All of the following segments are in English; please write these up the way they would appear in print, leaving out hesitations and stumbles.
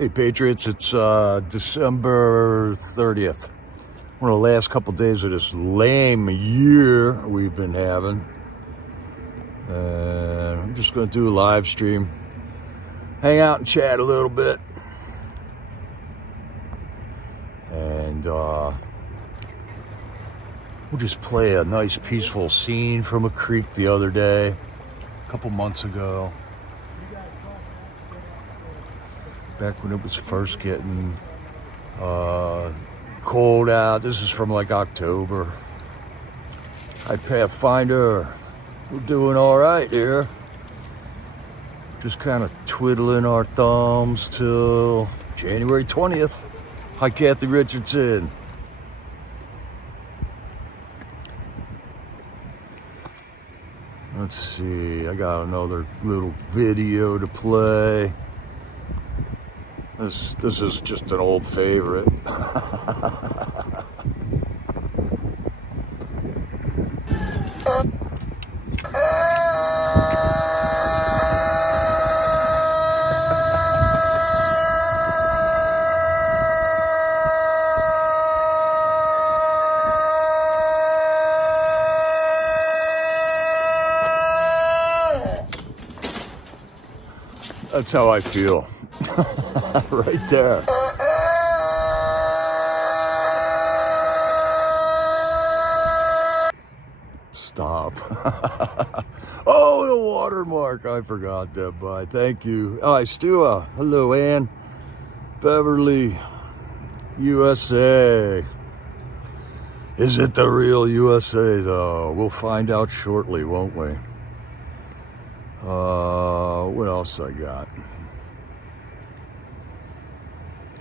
Hey Patriots, it's December 30th. One of the last couple days of this lame year we've been having. I'm just going to do a live stream, hang out and chat a little bit. And we'll just play a nice peaceful scene from a creek the other day, a couple months ago. Back when it was first getting cold out. This is from like October. Hi Pathfinder, we're doing all right here. Just kind of twiddling our thumbs till January 20th. Hi Kathy Richardson. Let's see, I got another little video to play. This is just an old favorite. That's how I feel. Right there. Stop. Oh, the watermark. I forgot that, bud. Thank you. Hi, Stua. Hello, Ann. Beverly, USA. Is it the real USA, though? We'll find out shortly, won't we? What else I got?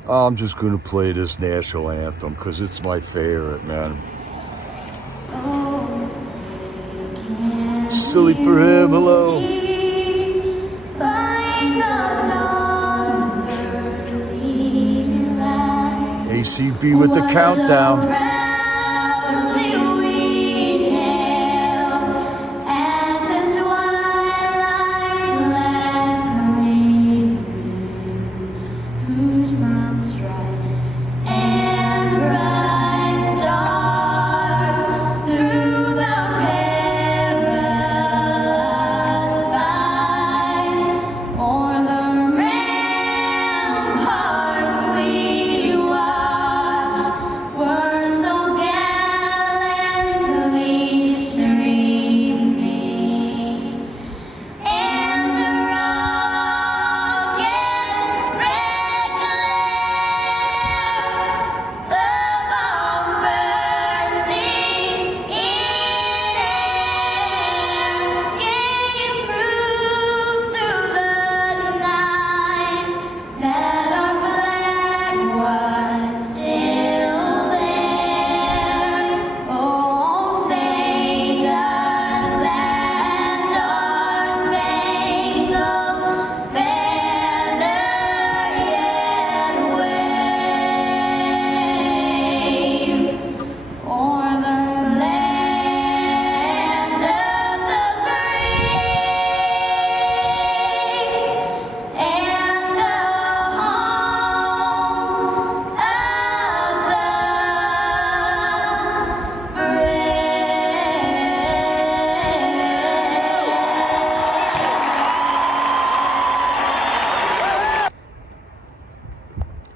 I'm just going to play this national anthem because it's my favorite, man. Silly for him, hello. ACB with the countdown.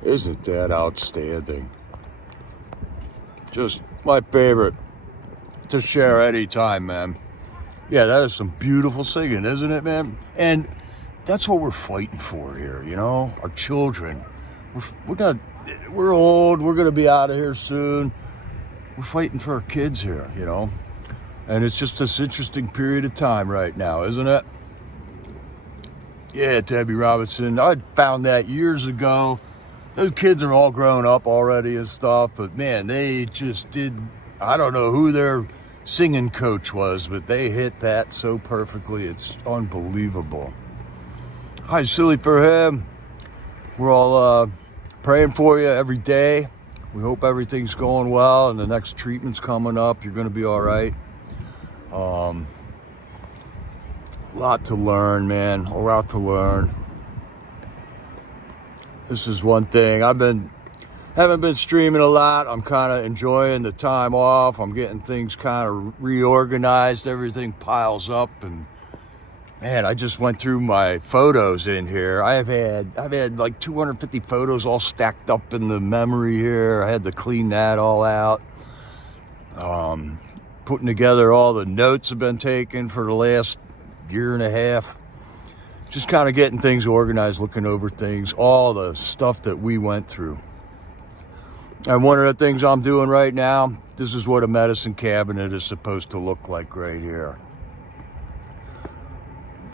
Isn't that outstanding? Just my favorite to share anytime, man. Yeah, that is some beautiful singing, isn't it, man? That's what we're fighting for here, you know? Our children. We're old, we're gonna be out of here soon. We're fighting for our kids here, you know? And it's just this interesting period of time right now, isn't it? Yeah, Debbie Robinson, I found that years ago. Those kids are all grown up already and stuff, but man, they just did, I don't know who their singing coach was, but they hit that so perfectly, it's unbelievable. Hi, Silly for him. We're all praying for you every day. We hope everything's going well and the next treatment's coming up. You're gonna be all right. A lot to learn, man, a lot to learn. This is one thing. Haven't been streaming a lot. I'm kind of enjoying the time off. I'm getting things kind of reorganized. Everything piles up, and man, I just went through my photos in here. I've had like 250 photos all stacked up in the memory here. I had to clean that all out. Putting together all the notes have been taken for the last year and a half. Just kind of getting things organized, looking over things, all the stuff that we went through. And one of the things I'm doing right now, this is what a medicine cabinet is supposed to look like right here.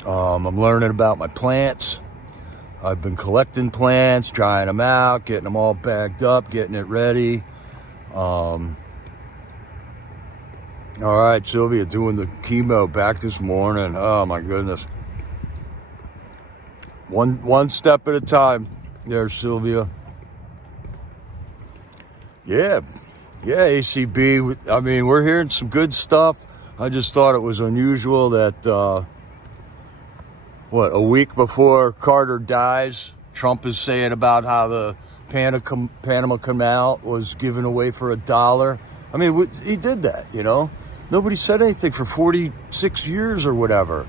I'm learning about my plants. I've been collecting plants, drying them out, getting them all bagged up, getting it ready. All right, Sylvia doing the chemo back this morning. Oh my goodness. One step at a time there, Sylvia. Yeah, ACB. I mean, we're hearing some good stuff. I just thought it was unusual that, a week before Carter dies, Trump is saying about how the Panama Canal was given away for $1. I mean, he did that, you know? Nobody said anything for 46 years or whatever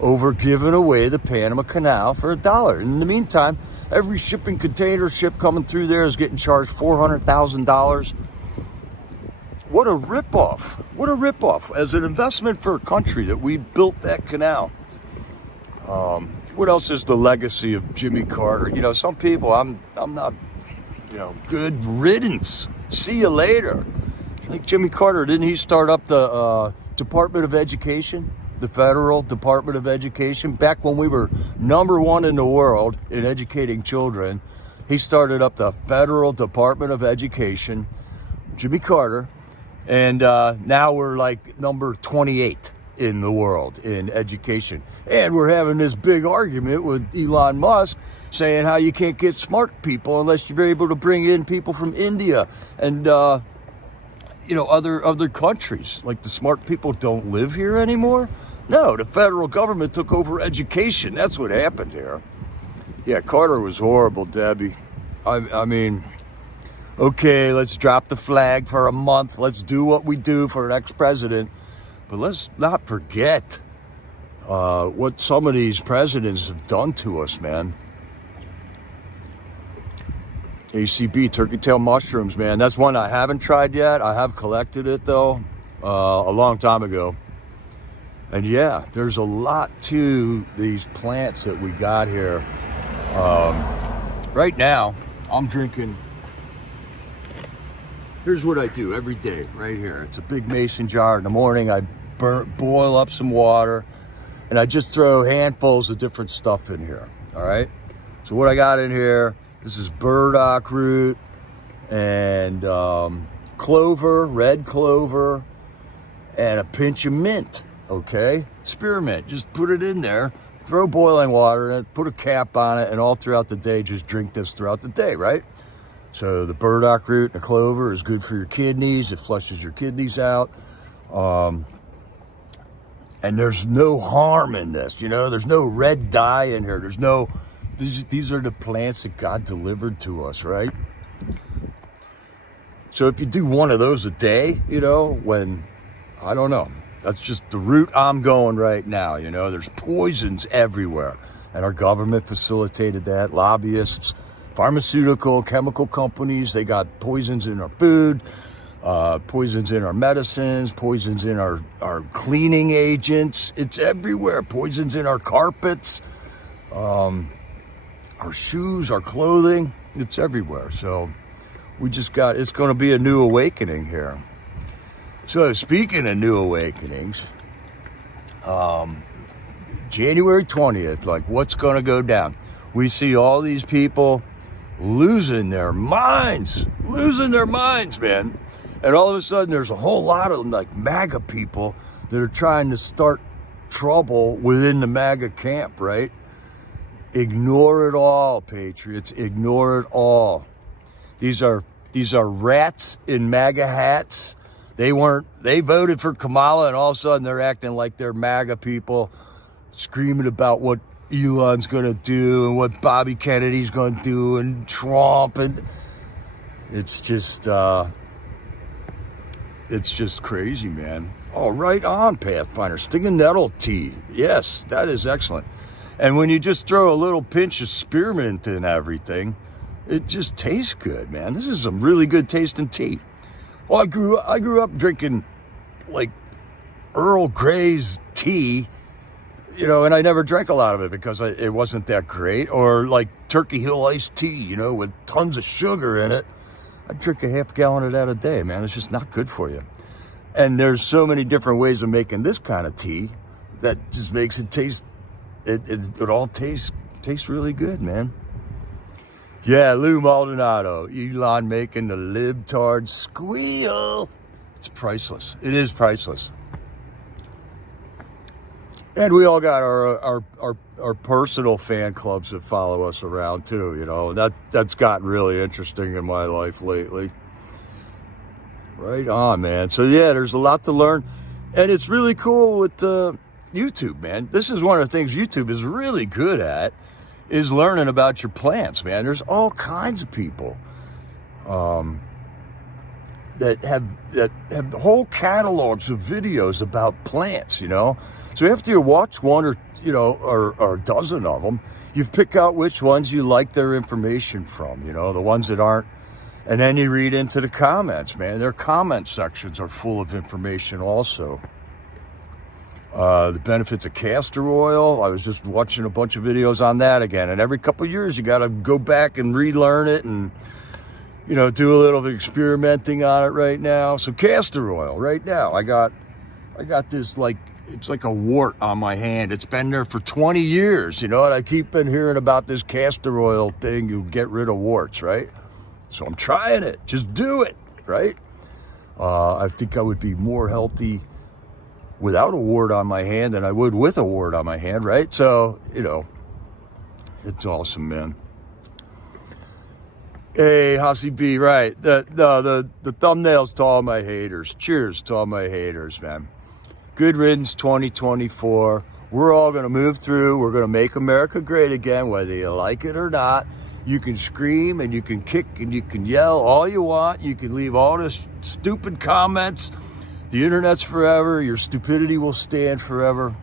over giving away the Panama Canal for $1. In the meantime, every shipping container ship coming through there is getting charged $400,000. What a ripoff. What a ripoff. As an investment for a country that we built that canal. What else is the legacy of Jimmy Carter? You know, some people, I'm not, good riddance. See you later. Like Jimmy Carter, didn't he start up the Department of Education? The Federal Department of Education, back when we were #1 in the world in educating children. He started up the Federal Department of Education, Jimmy Carter, and now we're like number 28 in the world in education. And we're having this big argument with Elon Musk saying how you can't get smart people unless you're able to bring in people from India and other countries. Like, the smart people don't live here anymore? No, the federal government took over education. That's what happened here. Yeah, Carter was horrible, Debbie. I mean, okay, let's drop the flag for a month. Let's do what we do for an ex-president. But let's not forget what some of these presidents have done to us, man. ACB, turkey tail mushrooms, man. That's one I haven't tried yet. I have collected it, though, a long time ago. And yeah, there's a lot to these plants that we got here. Right now, I'm drinking. Here's what I do every day, right here. It's a big mason jar. In the morning, I boil up some water, and I just throw handfuls of different stuff in here, all right? So what I got in here, this is burdock root and clover, red clover, and a pinch of mint, okay? Spearmint, just put it in there, throw boiling water in it, put a cap on it, and all throughout the day, just drink this throughout the day, right? So the burdock root and the clover is good for your kidneys. It flushes your kidneys out. And there's no harm in this, there's no red dye in here. These are the plants that God delivered to us, right? So if you do one of those a day, I don't know. That's just the route I'm going right now, There's poisons everywhere. And our government facilitated that. Lobbyists, pharmaceutical, chemical companies, they got poisons in our food, poisons in our medicines, poisons in our cleaning agents. It's everywhere. Poisons in our carpets, our shoes, our clothing. It's everywhere. So it's going to be a new awakening here. So speaking of new awakenings, January 20th, like, what's going to go down? We see all these people losing their minds, man. And all of a sudden, there's a whole lot of like MAGA people that are trying to start trouble within the MAGA camp, right? Ignore it all, patriots. Ignore it all. These are rats in MAGA hats. They voted for Kamala, and all of a sudden they're acting like they're MAGA people, screaming about what, Elon's going to do and what Bobby Kennedy's going to do and Trump. And it's just crazy, man. Oh, right on, Pathfinder. Stinging nettle tea. Yes, that is excellent. And when you just throw a little pinch of spearmint in everything, it just tastes good, man. This is some really good tasting tea. Well, I grew up drinking like Earl Grey's tea, you know, and I never drank a lot of it because it wasn't that great. Or like Turkey Hill iced tea, you know, with tons of sugar in it. I drink a half gallon of that a day, man. It's just not good for you. And there's so many different ways of making this kind of tea that just makes it taste, it all tastes really good, man. Yeah, Lou Maldonado, Elon making the libtard squeal. It's priceless. It is priceless. And we all got our personal fan clubs that follow us around too, you know. That's gotten really interesting in my life lately. Right on, man. So yeah, there's a lot to learn. And it's really cool with YouTube, man. This is one of the things YouTube is really good at, is learning about your plants, man. There's all kinds of people that have whole catalogs of videos about plants, you know. So after you watch one or a dozen of them, you pick out which ones you like their information from, you know, the ones that aren't. And then you read into the comments, man. Their comment sections are full of information also. The benefits of castor oil. I was just watching a bunch of videos on that again. And every couple of years, you got to go back and relearn it and, you know, do a little experimenting on it right now. So castor oil right now. I got this, like, it's like a wart on my hand. It's been there for 20 years, you know, and I keep been hearing about this castor oil thing. You get rid of warts, right? So I'm trying it. Just do it, right? I think I would be more healthy without a wart on my hand than I would with a wart on my hand, right? So, you know, it's awesome, man. Hey, Hossie B, right. The thumbnails to all my haters. Cheers to all my haters, man. Good riddance 2024. We're all going to move through. We're going to make America great again, whether you like it or not. You can scream and you can kick and you can yell all you want. You can leave all the stupid comments. The internet's forever. Your stupidity will stand forever.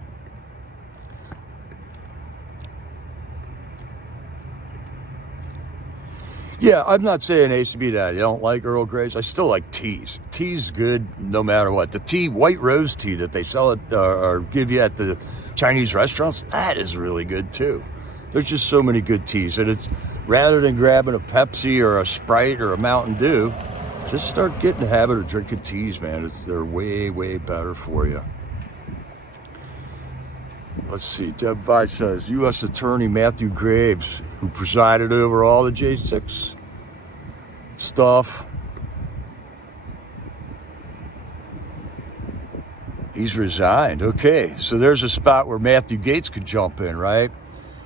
Yeah, I'm not saying Ace to be that. I don't like Earl Grey's. I still like teas. Tea's good no matter what. The tea, white rose tea that they sell at or give you at the Chinese restaurants, that is really good too. There's just so many good teas. And it's rather than grabbing a Pepsi or a Sprite or a Mountain Dew, just start getting the habit of drinking teas, man. They're way, way better for you. Let's see. Deb Vice says, U.S. Attorney Matthew Graves, who presided over all the J6 stuff, he's resigned. Okay, so there's a spot where Matthew Gaetz could jump in, right?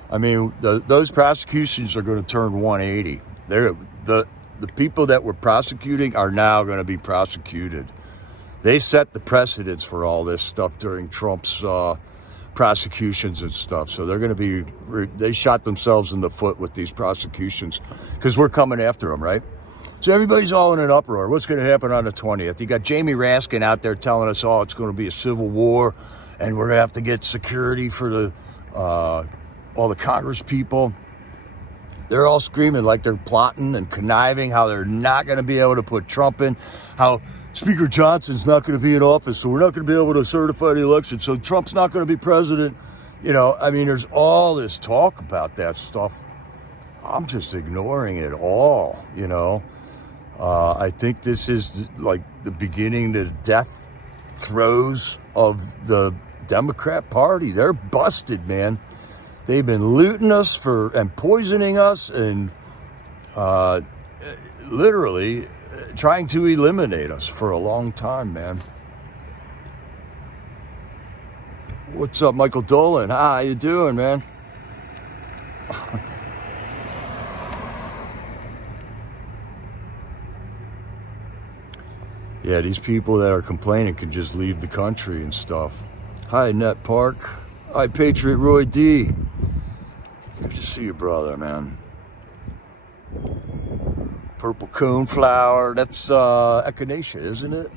I mean, those prosecutions are going to turn 180. The people that were prosecuting are now going to be prosecuted. They set the precedents for all this stuff during Trump's prosecutions and stuff. So they're going to be, they shot themselves in the foot with these prosecutions because we're coming after them, right? So everybody's all in an uproar. What's going to happen on the 20th? You got Jamie Raskin out there telling us, oh, it's going to be a civil war and we're going to have to get security for the all the Congress people. They're all screaming like they're plotting and conniving, how they're not going to be able to put Trump in, how Speaker Johnson's not going to be in office, so we're not going to be able to certify the election, so Trump's not going to be president. You know, I mean, there's all this talk about that stuff. I'm just ignoring it all, you know. I think this is like the beginning, the death throes of the Democrat Party. They're busted, man. They've been looting us and poisoning us and literally trying to eliminate us for a long time, man. What's up, Michael Dolan? How you doing, man? Yeah, these people that are complaining can just leave the country and stuff. Hi, Net Park. Hi, Patriot Roy D. see you, brother, man. Purple cone flower. That's echinacea, isn't it?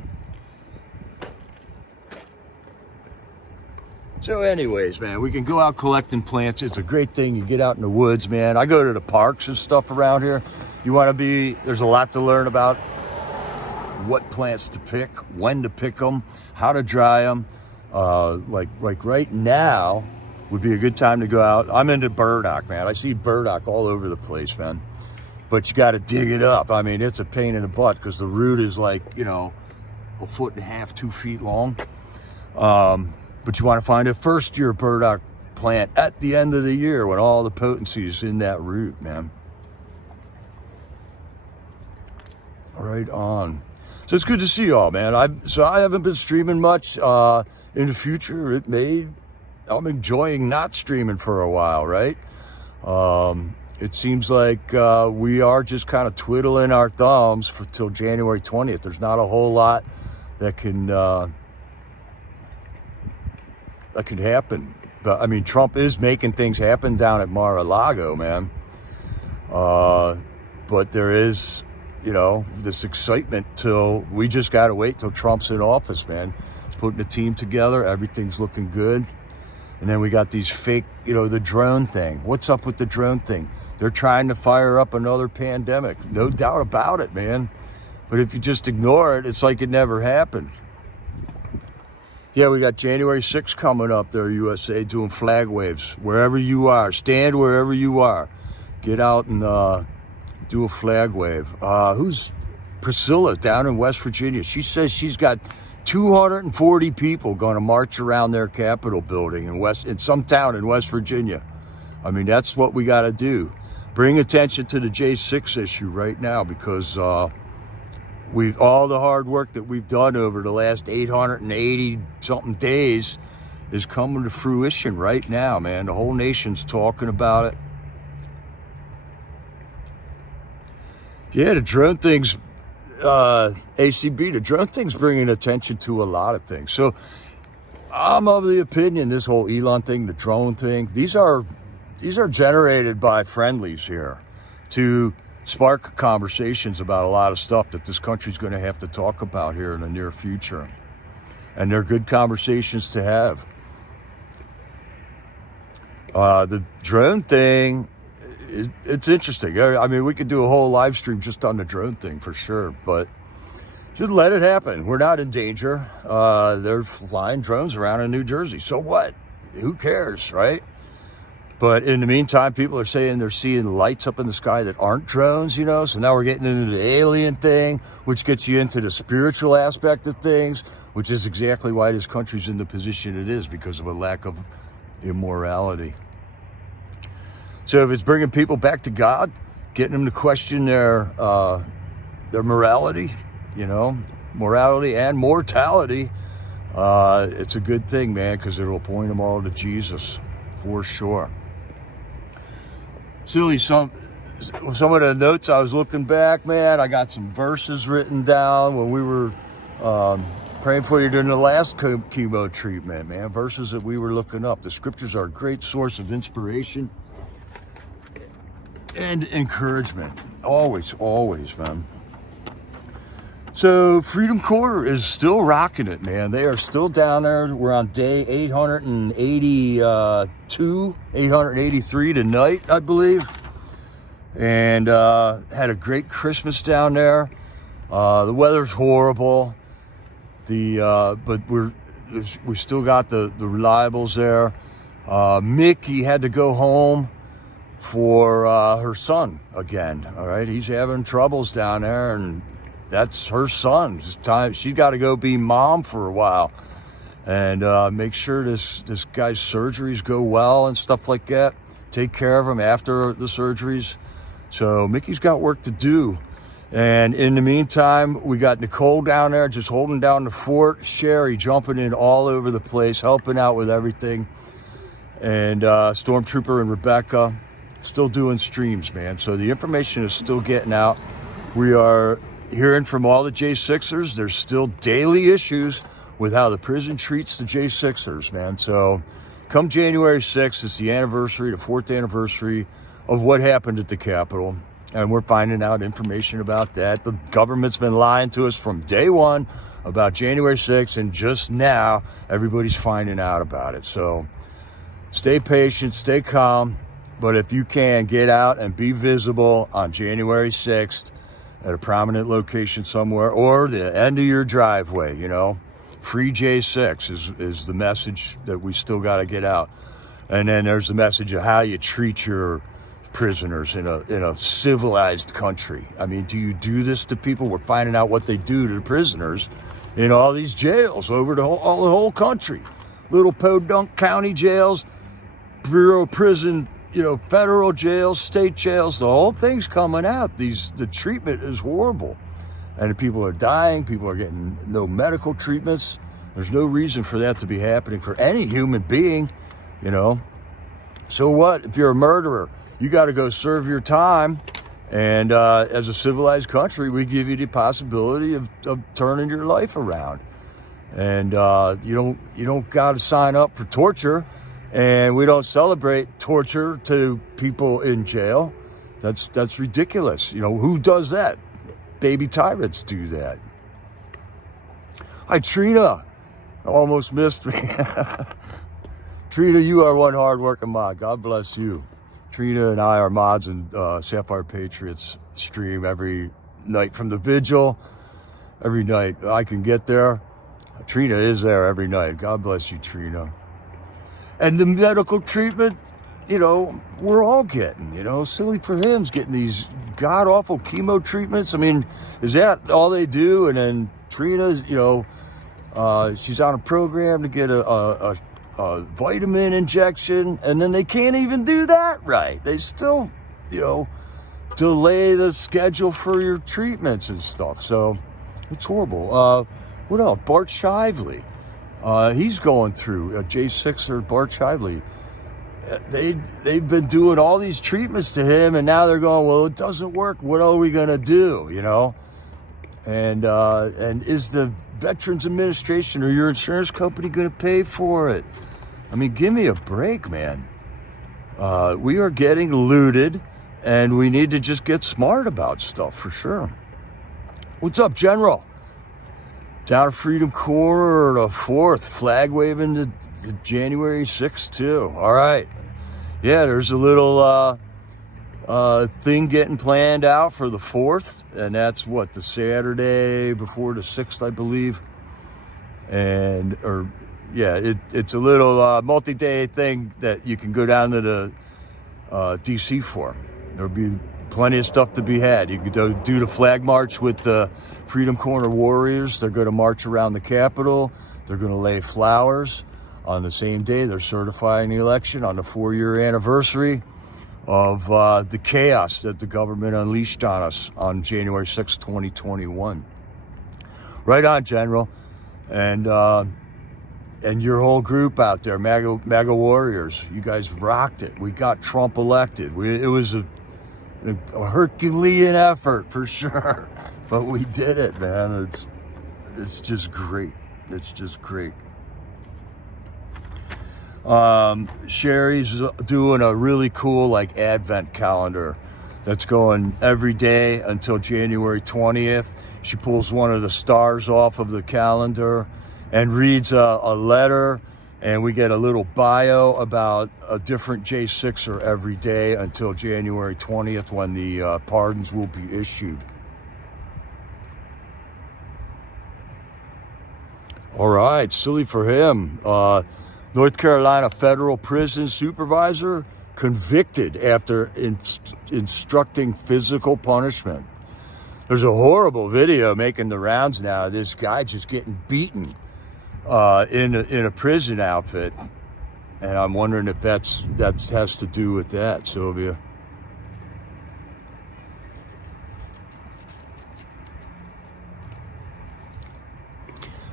So anyways, man, we can go out collecting plants. It's a great thing. You get out in the woods, man. I go to the parks and stuff around here. You want to be, there's a lot to learn about what plants to pick, when to pick them, how to dry them. Like right now would be a good time to go out. I'm into burdock, man. I see burdock all over the place, man. But you got to dig it up. I mean, it's a pain in the butt because the root is like, you know, 1.5 feet, 2 feet long. But you want to find a first-year burdock plant at the end of the year when all the potency is in that root, man. Right on. So it's good to see y'all, man. I haven't been streaming much. In the future, I'm enjoying not streaming for a while, right? It seems like we are just kind of twiddling our thumbs till January 20th. There's not a whole lot that can happen. But I mean, Trump is making things happen down at Mar-a-Lago, man. But there is, you know, this excitement till we just got to wait till Trump's in office, man. He's putting a team together. Everything's looking good. And then we got these fake, you know, the drone thing. What's up with the drone thing? They're trying to fire up another pandemic. No doubt about it, man. But if you just ignore it, it's like it never happened. Yeah, we got January 6th coming up there, USA, doing flag waves. Wherever you are, stand wherever you are. Get out and do a flag wave. Who's Priscilla down in West Virginia? She says she's got 240 people going to march around their Capitol building in some town in West Virginia. I mean, that's what we got to do. Bring attention to the J6 issue right now because all the hard work that we've done over the last 880 something days is coming to fruition right now, man. The whole nation's talking about it. Yeah, the drone thing's ACB, the drone thing's bringing attention to a lot of things. So I'm of the opinion this whole Elon thing, the drone thing, these are generated by friendlies here to spark conversations about a lot of stuff that this country's going to have to talk about here in the near future. And they're good conversations to have. The drone thing, it's interesting. I mean, we could do a whole live stream just on the drone thing for sure, but just let it happen. We're not in danger. They're flying drones around in New Jersey. So what? Who cares, right? But in the meantime, people are saying they're seeing lights up in the sky that aren't drones, you know? So now we're getting into the alien thing, which gets you into the spiritual aspect of things, which is exactly why this country's in the position it is, because of a lack of immorality. So if it's bringing people back to God, getting them to question their morality, you know, morality and mortality, it's a good thing, man, because it will point them all to Jesus for sure. Silly, some of the notes I was looking back, man, I got some verses written down when we were praying for you during the last chemo treatment, man. Verses that we were looking up. The scriptures are a great source of inspiration and encouragement. Always, man. So Freedom Corps is still rocking it, man. They are still down there. We're on day 883 tonight, I believe. And had a great Christmas down there. The weather's horrible. But we still got the reliables there. Mickey had to go home for her son again. All right, he's having troubles down there, and that's her son. It's time she got to go be mom for a while, and make sure this guy's surgeries go well and stuff like that. Take care of him after the surgeries. So Mickey's got work to do. And in the meantime, we got Nicole down there just holding down the fort. Sherry jumping in all over the place, helping out with everything. And Stormtrooper and Rebecca still doing streams, man. So the information is still getting out. We are hearing from all the J6ers. There's still daily issues with how the prison treats the J6ers, man. So come January 6th, it's the anniversary, the 4th anniversary of what happened at the Capitol. And we're finding out information about that. The government's been lying to us from day one about January 6th, and just now everybody's finding out about it. So stay patient, stay calm, but if you can, get out and be visible on January 6th at a prominent location somewhere, or the end of your driveway, you know. Free J6 is the message that we still got to get out. And then there's the message of how you treat your prisoners in a civilized country. I mean, do you do this to people? We're finding out what they do to the prisoners in all these jails over the whole country. Little Podunk County jails, Bureau of Prison, you know, federal jails, state jails, the whole thing's coming out. The treatment is horrible. And people are dying, people are getting no medical treatments. There's no reason for that to be happening for any human being, you know. So what? If you're a murderer, you got to go serve your time. And as a civilized country, we give you the possibility of turning your life around. And you don't got to sign up for torture. And we don't celebrate torture to people in jail. That's ridiculous. You know, who does that? Baby tyrants do that. Hi, Trina. Almost missed me. Trina, you are one hard-working mod. God bless you. Trina and I are mods in Sapphire Patriots stream every night from the vigil. Every night I can get there. Trina is there every night. God bless you, Trina. And the medical treatment, you know, we're all getting, you know, Silly for Him's getting these god-awful chemo treatments. I mean, is that all they do? And then Trina's, you know, she's on a program to get a vitamin injection, and then they can't even do that right. They still, you know, delay the schedule for your treatments and stuff. So it's horrible. What else? Bart Shively. He's going through J6er Bart Shively. They've been doing all these treatments to him, and now they're going, well, it doesn't work. What are we going to do, you know? And is the Veterans Administration or your insurance company going to pay for it? I mean, give me a break, man. We are getting looted, and we need to just get smart about stuff for sure. What's up, General? Down at Freedom Corner, the 4th, flag waving the January 6th too. All right. Yeah, there's a little thing getting planned out for the 4th, and that's what, the Saturday before the 6th, I believe. And, or yeah, it's a little multi-day thing that you can go down to the DC for. There'll be plenty of stuff to be had. You could do the flag march with the Freedom Corner Warriors. They're going to march around the Capitol. They're going to lay flowers. On the same day, they're certifying the election on the 4-year anniversary of the chaos that the government unleashed on us on January 6, 2021. Right on, General. And your whole group out there, MAGA Warriors, you guys rocked it. We got Trump elected. It was a Herculean effort for sure, but we did it, man. It's just great. It's just great. Sherry's doing a really cool like Advent calendar that's going every day until January 20th. She pulls one of the stars off of the calendar and reads a letter, and we get a little bio about a different J6er every day until January 20th when the pardons will be issued. All right, Silly for Him. North Carolina federal prison supervisor convicted after instructing physical punishment. There's a horrible video making the rounds now. This guy just getting beaten in a prison outfit, and I'm wondering if that has to do with that, Sylvia.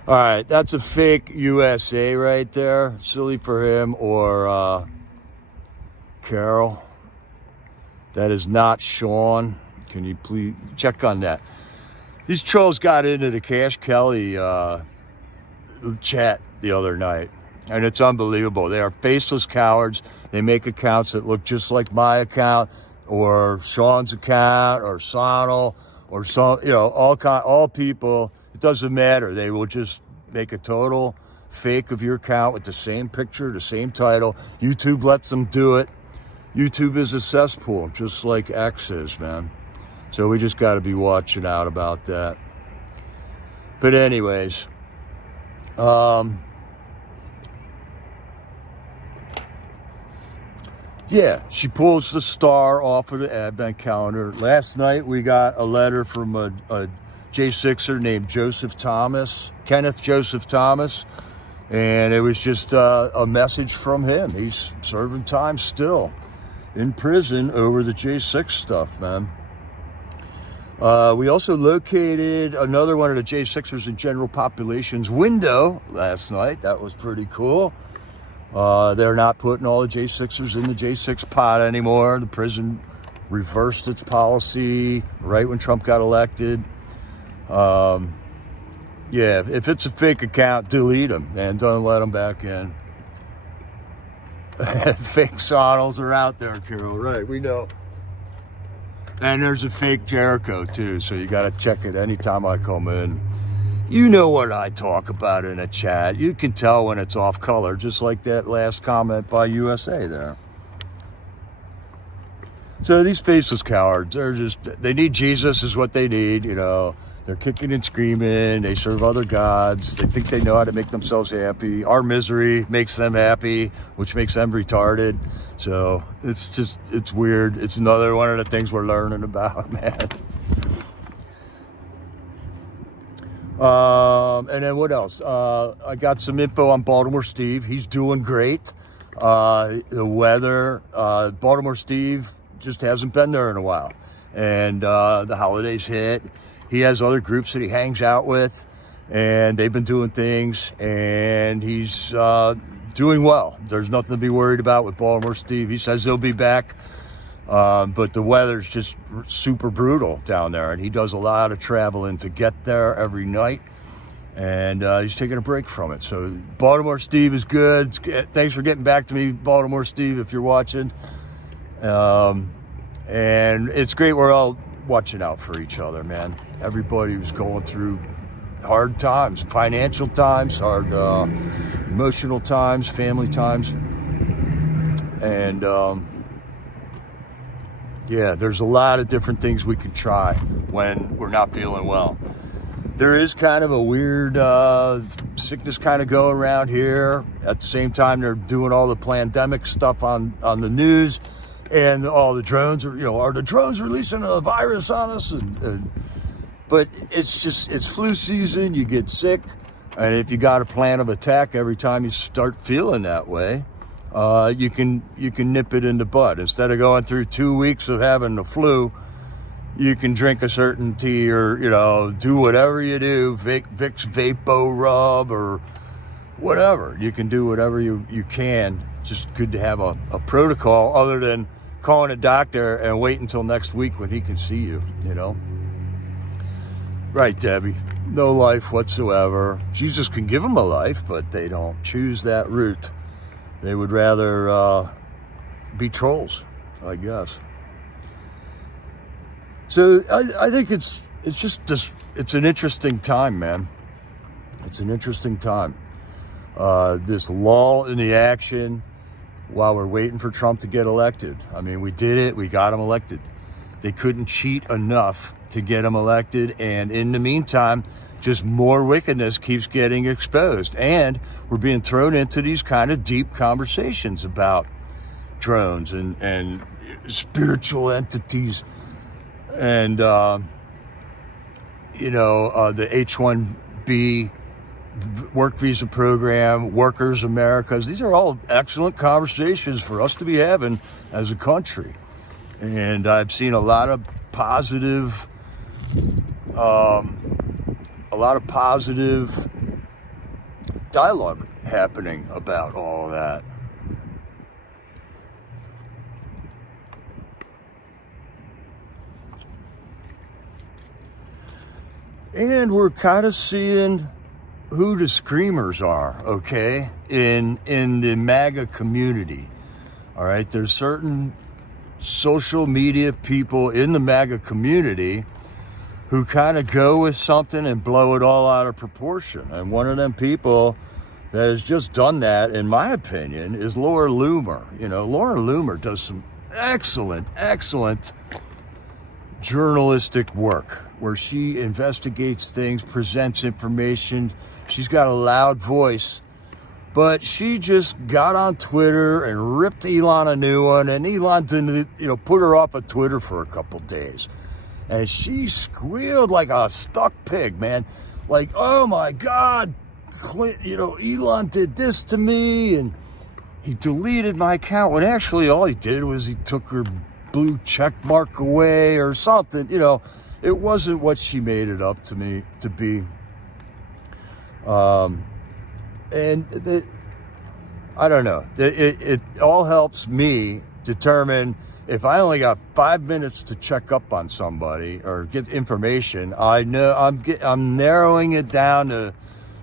All right, that's a fake USA right there. Silly for Him or Carol. That is not Sean. Can you please check on that? These trolls got into the Cash Kelly chat the other night, And it's unbelievable. They are faceless cowards. They make accounts that look just like my account or Sean's account or Sonal or some, all people. It doesn't matter. They will just make a total fake of your account with the same picture, the same title. YouTube lets them do it. YouTube is a cesspool, just like X is, man. So we just got to be watching out about that. But anyways, yeah, she pulls the star off of the advent calendar. Last night we got a letter from a J6er named Kenneth Joseph Thomas, and it was just a message from him. He's serving time still in prison over the J6 stuff, man. We also located another one of the J6ers in general population's window last night. That was pretty cool. They're not putting all the J6ers in the J6 pot anymore. The prison reversed its policy right when Trump got elected. Yeah, if it's a fake account, delete them and don't let them back in. Fake Sonals are out there, Carol. Right, we know. And there's a fake Jericho, too, so you got to check it anytime I come in. You know what I talk about in a chat. You can tell when it's off color, just like that last comment by USA there. So these faceless cowards, they need Jesus is what they need, They're kicking and screaming. They serve other gods. They think they know how to make themselves happy. Our misery makes them happy, which makes them retarded. So it's weird. It's another one of the things we're learning about, man. And then what else? I got some info on Baltimore Steve. He's doing great. The weather, Baltimore Steve just hasn't been there in a while. And the holidays hit. He has other groups that he hangs out with, and they've been doing things, and he's doing well. There's nothing to be worried about with Baltimore Steve. He says he'll be back, but the weather's just super brutal down there, and he does a lot of traveling to get there every night, and he's taking a break from it. So Baltimore Steve is good. Thanks for getting back to me, Baltimore Steve, if you're watching. And it's great. We're all watching out for each other, man. Everybody was going through hard times, financial times, hard emotional times, family times. And yeah, there's a lot of different things we can try when we're not feeling well. There is kind of a weird sickness kind of going around here. At the same time, they're doing all the pandemic stuff on the news. And all the drones are the drones releasing a virus on us? But it's flu season. You get sick, and if you got a plan of attack every time you start feeling that way, you can nip it in the bud. Instead of going through 2 weeks of having the flu, you can drink a certain tea or do whatever you do, Vicks Vapo Rub or whatever. You can do whatever you can. Just good to have a protocol other than calling a doctor and wait until next week when he can see you, Right, Debbie. No life whatsoever. Jesus can give them a life, but they don't choose that route. They would rather be trolls, I guess. So I think it's an interesting time, man. It's an interesting time. This lull in the action while we're waiting for Trump to get elected. I mean, we did it. We got him elected. They couldn't cheat enough to get him elected. And in the meantime, just more wickedness keeps getting exposed. And we're being thrown into these kind of deep conversations about drones and spiritual entities and, the H-1B work visa program, Workers Americas. These are all excellent conversations for us to be having as a country. And I've seen a lot of positive dialogue happening about all of that. And we're kind of seeing who the screamers are, okay, in the MAGA community. All right, there's certain social media people in the MAGA community who kind of go with something and blow it all out of proportion. And one of them people that has just done that, in my opinion, is Laura Loomer. You know, Laura Loomer does some excellent journalistic work where she investigates things, presents information. She's got a loud voice, but she just got on Twitter and ripped Elon a new one, and Elon didn't, put her off of Twitter for a couple days. And she squealed like a stuck pig, man. Like, oh my God, Elon did this to me, and he deleted my account. When actually all he did was he took her blue check mark away or something. It wasn't what she made it up to me to be. I don't know. It all helps me determine if I only got 5 minutes to check up on somebody or get information. I know I'm narrowing it down to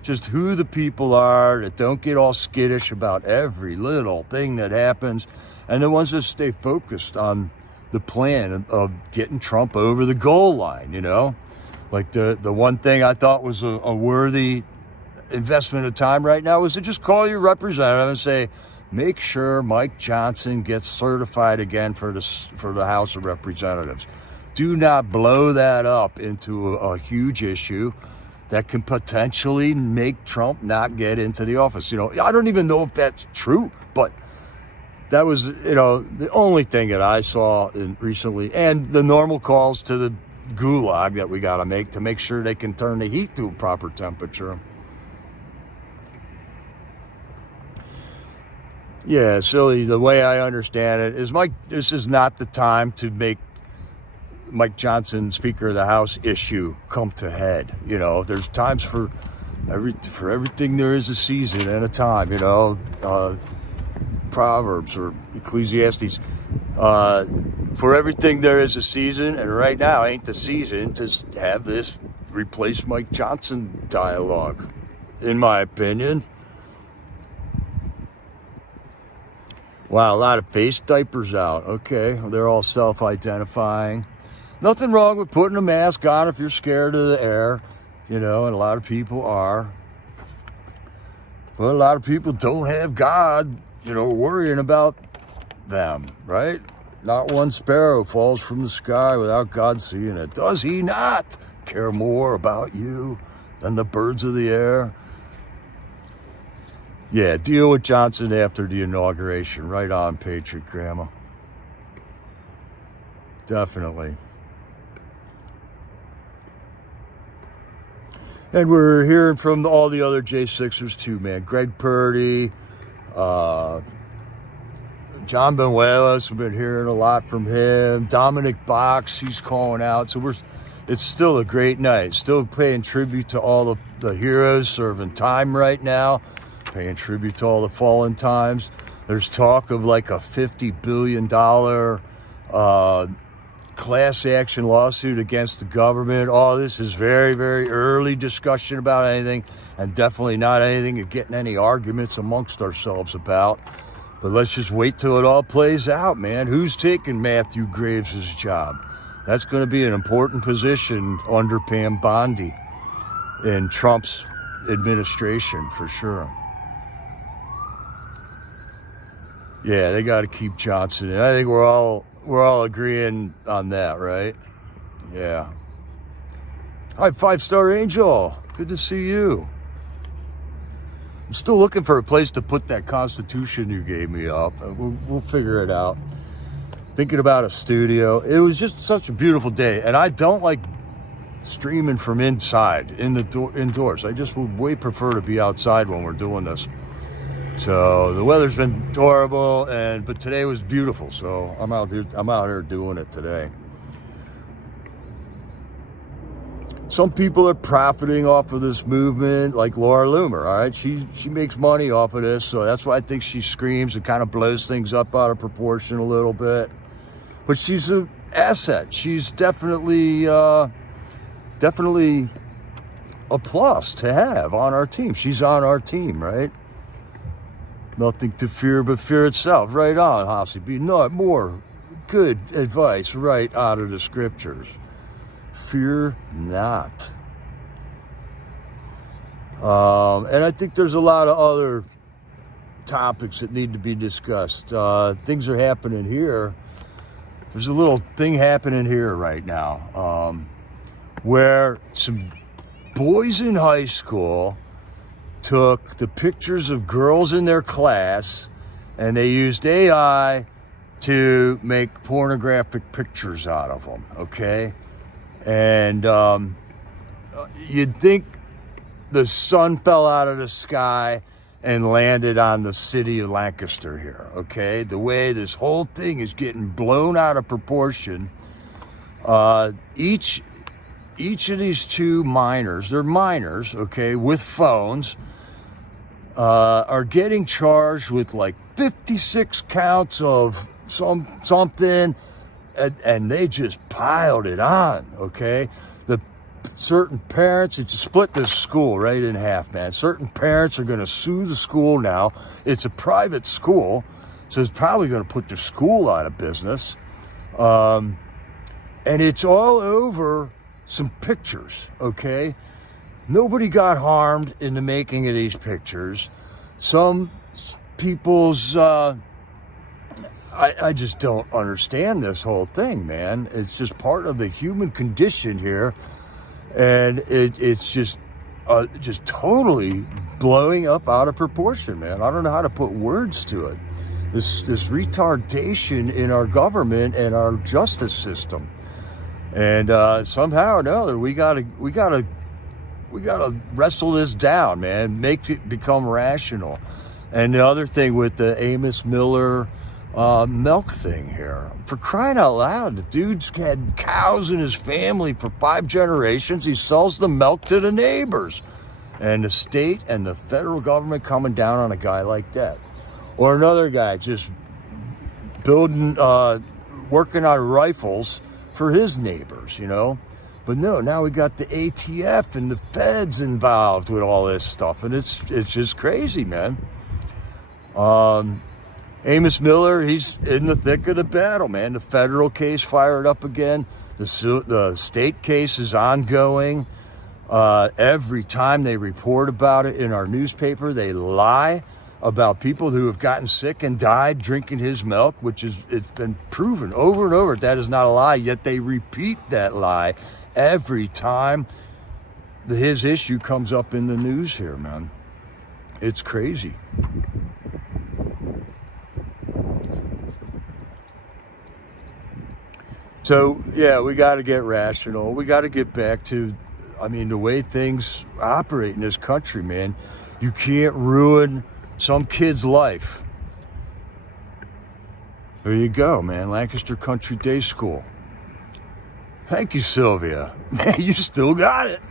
just who the people are that don't get all skittish about every little thing that happens, and the ones that stay focused on the plan of getting Trump over the goal line. Like the one thing I thought was a worthy investment of time right now was to just call your representative and say, make sure Mike Johnson gets certified again for the House of Representatives. Do not blow that up into a huge issue that can potentially make Trump not get into the office. I don't even know if that's true, but that was, the only thing that I saw recently, and the normal calls to the gulag that we got to make sure they can turn the heat to a proper temperature. Yeah, silly. The way I understand it is, this is not the time to make Mike Johnson, Speaker of the House issue come to head. There's times for everything. There is a season and a time. Proverbs or Ecclesiastes. For everything there is a season, and right now ain't the season to have this replace Mike Johnson dialogue, in my opinion. Wow, a lot of face diapers out. Okay, they're all self-identifying. Nothing wrong with putting a mask on if you're scared of the air, and a lot of people are. But a lot of people don't have God, worrying about them, right? Not one sparrow falls from the sky without God seeing it. Does he not care more about you than the birds of the air? Yeah, deal with Johnson after the inauguration. Right on, Patriot Grandma. Definitely. And we're hearing from all the other J6ers too, man. Greg Purdy, John Benuelos, we've been hearing a lot from him. Dominic Box, he's calling out. So it's still a great night. Still paying tribute to all the heroes serving time right now. Paying tribute to all the fallen times. There's talk of like a $50 billion class action lawsuit against the government. All this is very, very early discussion about anything, and definitely not anything of getting any arguments amongst ourselves about. But let's just wait till it all plays out, man. Who's taking Matthew Graves' job? That's going to be an important position under Pam Bondi in Trump's administration, for sure. Yeah, they got to keep Johnson in. I think we're all agreeing on that, right? Yeah. Hi, 5-Star Angel. Good to see you. I'm still looking for a place to put that Constitution you gave me up. We'll figure it out. Thinking about a studio. It was just such a beautiful day, and I don't like streaming from inside indoors. I just would way prefer to be outside when we're doing this. So the weather's been horrible, but today was beautiful. So I'm out here doing it today. Some people are profiting off of this movement, like Laura Loomer. All right, she makes money off of this, so that's why I think she screams and kind of blows things up out of proportion a little bit. But she's an asset. She's definitely a plus to have on our team. She's on our team, right? Nothing to fear but fear itself. Right on, Hossie. Be not more good advice right out of the scriptures. Fear not. And I think there's a lot of other topics that need to be discussed. Things are happening here. There's a little thing happening here right now where some boys in high school took the pictures of girls in their class and they used AI to make pornographic pictures out of them, okay? And you'd think the sun fell out of the sky and landed on the city of Lancaster here, okay? The way this whole thing is getting blown out of proportion. Each of these two minors, they're minors, okay, with phones, are getting charged with like 56 counts of something, and they just piled it on, okay? The certain parents, it's split this school right in half, man. Certain parents are going to sue the school now. It's a private school, so it's probably going to put the school out of business. And it's all over some pictures, okay? Nobody got harmed in the making of these pictures. Some people's, I just don't understand this whole thing, man. It's just part of the human condition here. And it's just totally blowing up out of proportion, man. I don't know how to put words to it. This retardation in our government and our justice system. And somehow or another, we gotta wrestle this down, man. Make it become rational. And the other thing with the Amos Miller milk thing here, for crying out loud, the dude's had cows in his family for 5 generations. He sells the milk to the neighbors, and the state and the federal government coming down on a guy like that. Or another guy just building, working on rifles for his neighbors, you know. But no, now we got the ATF and the feds involved with all this stuff, and it's just crazy, man. Amos Miller, he's in the thick of the battle, man. The federal case fired up again. The state case is ongoing. Every time they report about it in our newspaper, they lie about people who have gotten sick and died drinking his milk, it's been proven over and over that is not a lie, yet they repeat that lie every time his issue comes up in the news here, man. It's crazy. So, yeah, we got to get rational. We got to get back to, the way things operate in this country, man. You can't ruin some kid's life. There you go, man. Lancaster Country Day School. Thank you, Sylvia. Man, you still got it.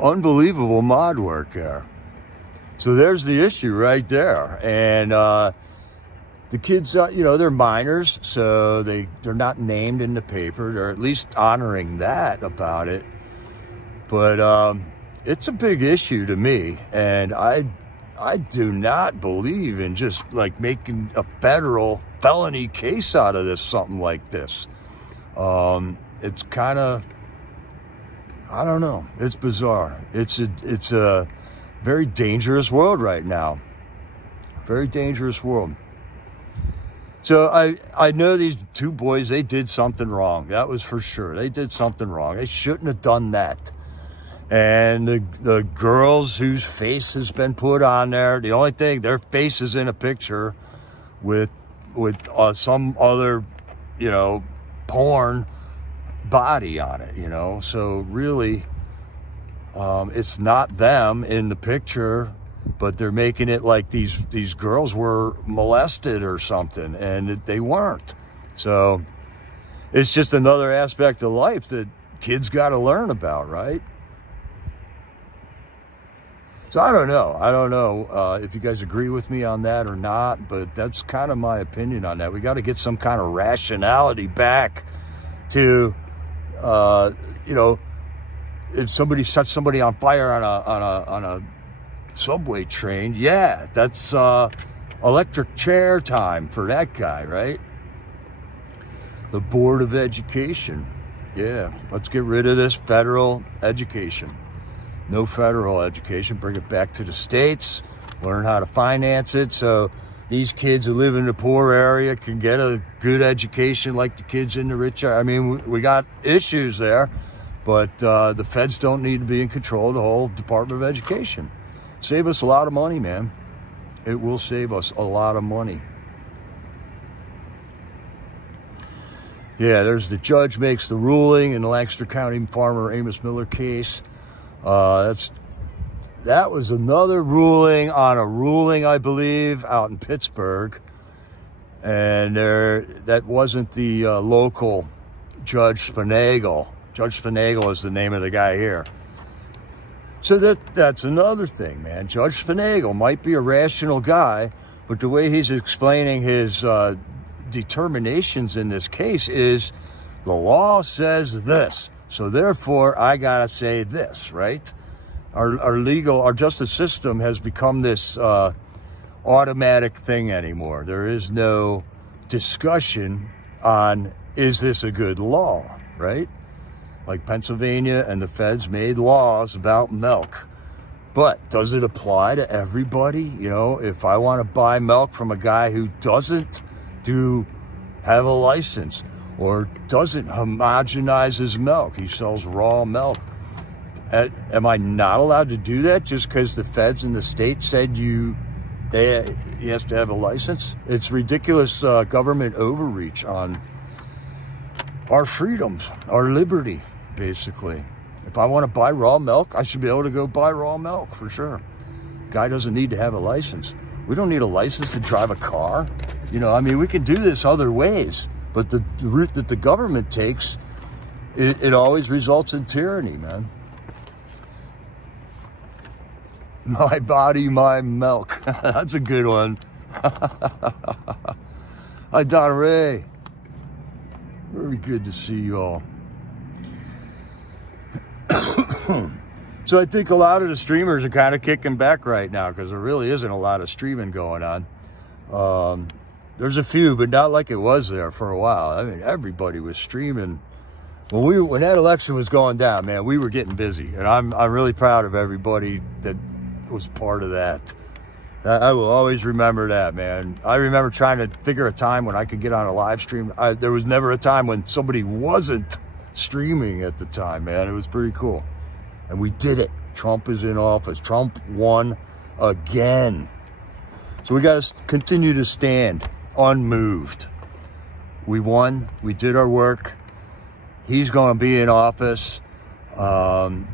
Unbelievable mod work there. So there's the issue right there. And the kids, they're minors, so they're not named in the paper. They're at least honoring that about it. But it's a big issue to me. And I do not believe in just like making a federal felony case out of this, something like this. It's kind of, I don't know. It's bizarre. It's a very dangerous world right now. Very dangerous world. So I know these two boys, they did something wrong. That was for sure. They did something wrong. They shouldn't have done that. And the girls whose face has been put on there, the only thing, their face is in a picture with some other, porn body on it, So really, it's not them in the picture, but they're making it like these girls were molested or something, and they weren't. So it's just another aspect of life that kids got to learn about, right? So I don't know if you guys agree with me on that or not, but that's kind of my opinion on that. We got to get some kind of rationality back to, if somebody sets somebody on fire on a subway train, yeah, that's electric chair time for that guy, right? The Board of Education. Yeah, let's get rid of this federal education. No federal education. Bring it back to the states. Learn how to finance it so these kids who live in the poor area can get a good education like the kids in the rich area. I mean, we got issues there, but the feds don't need to be in control of the whole Department of Education. Save us a lot of money, man. It will save us a lot of money. Yeah, there's the judge makes the ruling in the Lancaster County Farmer Amos Miller case. That was another ruling on a ruling, I believe, out in Pittsburgh. And that wasn't the local Judge Spinagle. Judge Spinagle is the name of the guy here. So that's another thing, man. Judge Spinagle might be a rational guy, but the way he's explaining his determinations in this case is the law says this, so therefore I gotta say this, right? Our justice system has become this automatic thing anymore. There is no discussion on, is this a good law, right? Like Pennsylvania and the feds made laws about milk, but does it apply to everybody? You know, if I want to buy milk from a guy who doesn't have a license or doesn't homogenize his milk, he sells raw milk, am I not allowed to do that just because the feds in the state said he has to have a license? It's ridiculous government overreach on our freedoms, our liberty, basically. If I want to buy raw milk, I should be able to go buy raw milk for sure. Guy doesn't need to have a license. We don't need a license to drive a car. You know, I mean, we can do this other ways, but the route that the government takes, it always results in tyranny, man. My body, my milk. That's a good one. Hi, Don Ray. Very good to see you all. So I think a lot of the streamers are kind of kicking back right now because there really isn't a lot of streaming going on. There's a few, but not like it was there for a while. I mean, everybody was streaming. When that election was going down, man, we were getting busy, and I'm really proud of everybody that was part of that. I will always remember that, man. I remember trying to figure a time when I could get on a live stream. There was never a time when somebody wasn't streaming at the time, man. It was pretty cool. And we did it. Trump is in office. Trump won again. So we got to continue to stand unmoved. We won. We did our work. He's going to be in office.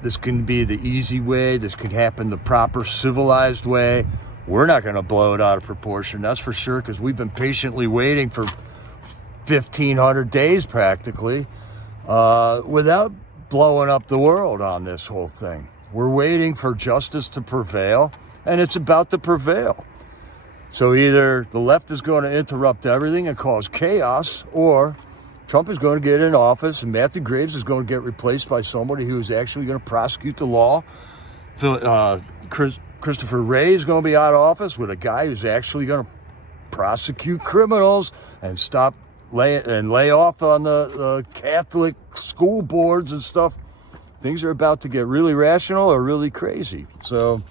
This can be the easy way. This can happen the proper civilized way. We're not going to blow it out of proportion, that's for sure, because we've been patiently waiting for 1,500 days practically without blowing up the world on this whole thing. We're waiting for justice to prevail, and it's about to prevail. So either the left is going to interrupt everything and cause chaos, or Trump is going to get in office and Matthew Graves is going to get replaced by somebody who is actually going to prosecute the law. Christopher Wray is going to be out of office with a guy who's actually going to prosecute criminals and lay off on the Catholic school boards and stuff. Things are about to get really rational or really crazy. So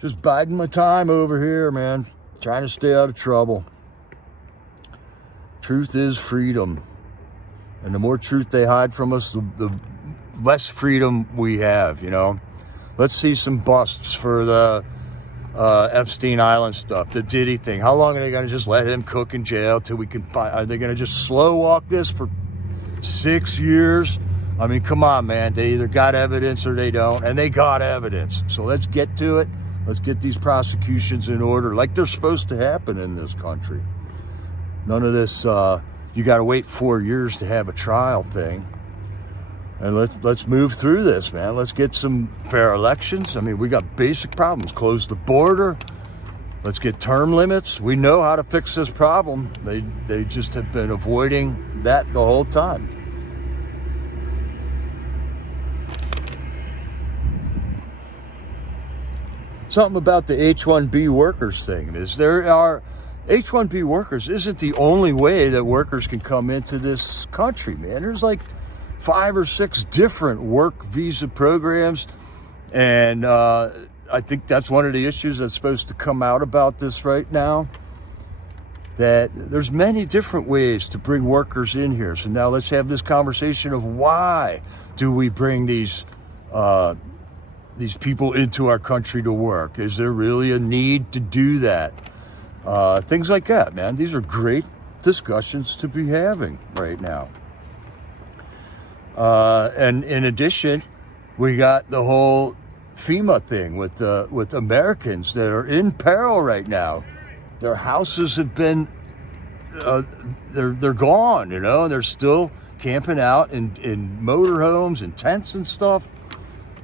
just biding my time over here, man. Trying to stay out of trouble. Truth is freedom. And the more truth they hide from us, the less freedom we have, you know. Let's see some busts for the Epstein Island stuff, the Diddy thing. How long are they going to just let him cook in jail till we can find? Are they going to just slow walk this for 6 years? I mean, come on, man. They either got evidence or they don't, and they got evidence. So let's get to it. Let's get these prosecutions in order like they're supposed to happen in this country. None of this, you got to wait 4 years to have a trial thing. And let's move through this, man. Let's get some fair elections. I mean, we got basic problems. Close the border. Let's get term limits. We know how to fix this problem. They just have been avoiding that the whole time. something about the H-1B workers thing. Is there are H-1B workers isn't the only way that workers can come into this country, man. There's like 5 or 6 different work visa programs, and I think that's one of the issues that's supposed to come out about this right now, that there's many different ways to bring workers in here. So now let's have this conversation of why do we bring these people into our country to work? Is there really a need to do that? Things like that, man. These are great discussions to be having right now. And in addition, we got the whole FEMA thing with Americans that are in peril right now. Their houses have been, they're gone, you know, and they're still camping out in motorhomes and tents and stuff,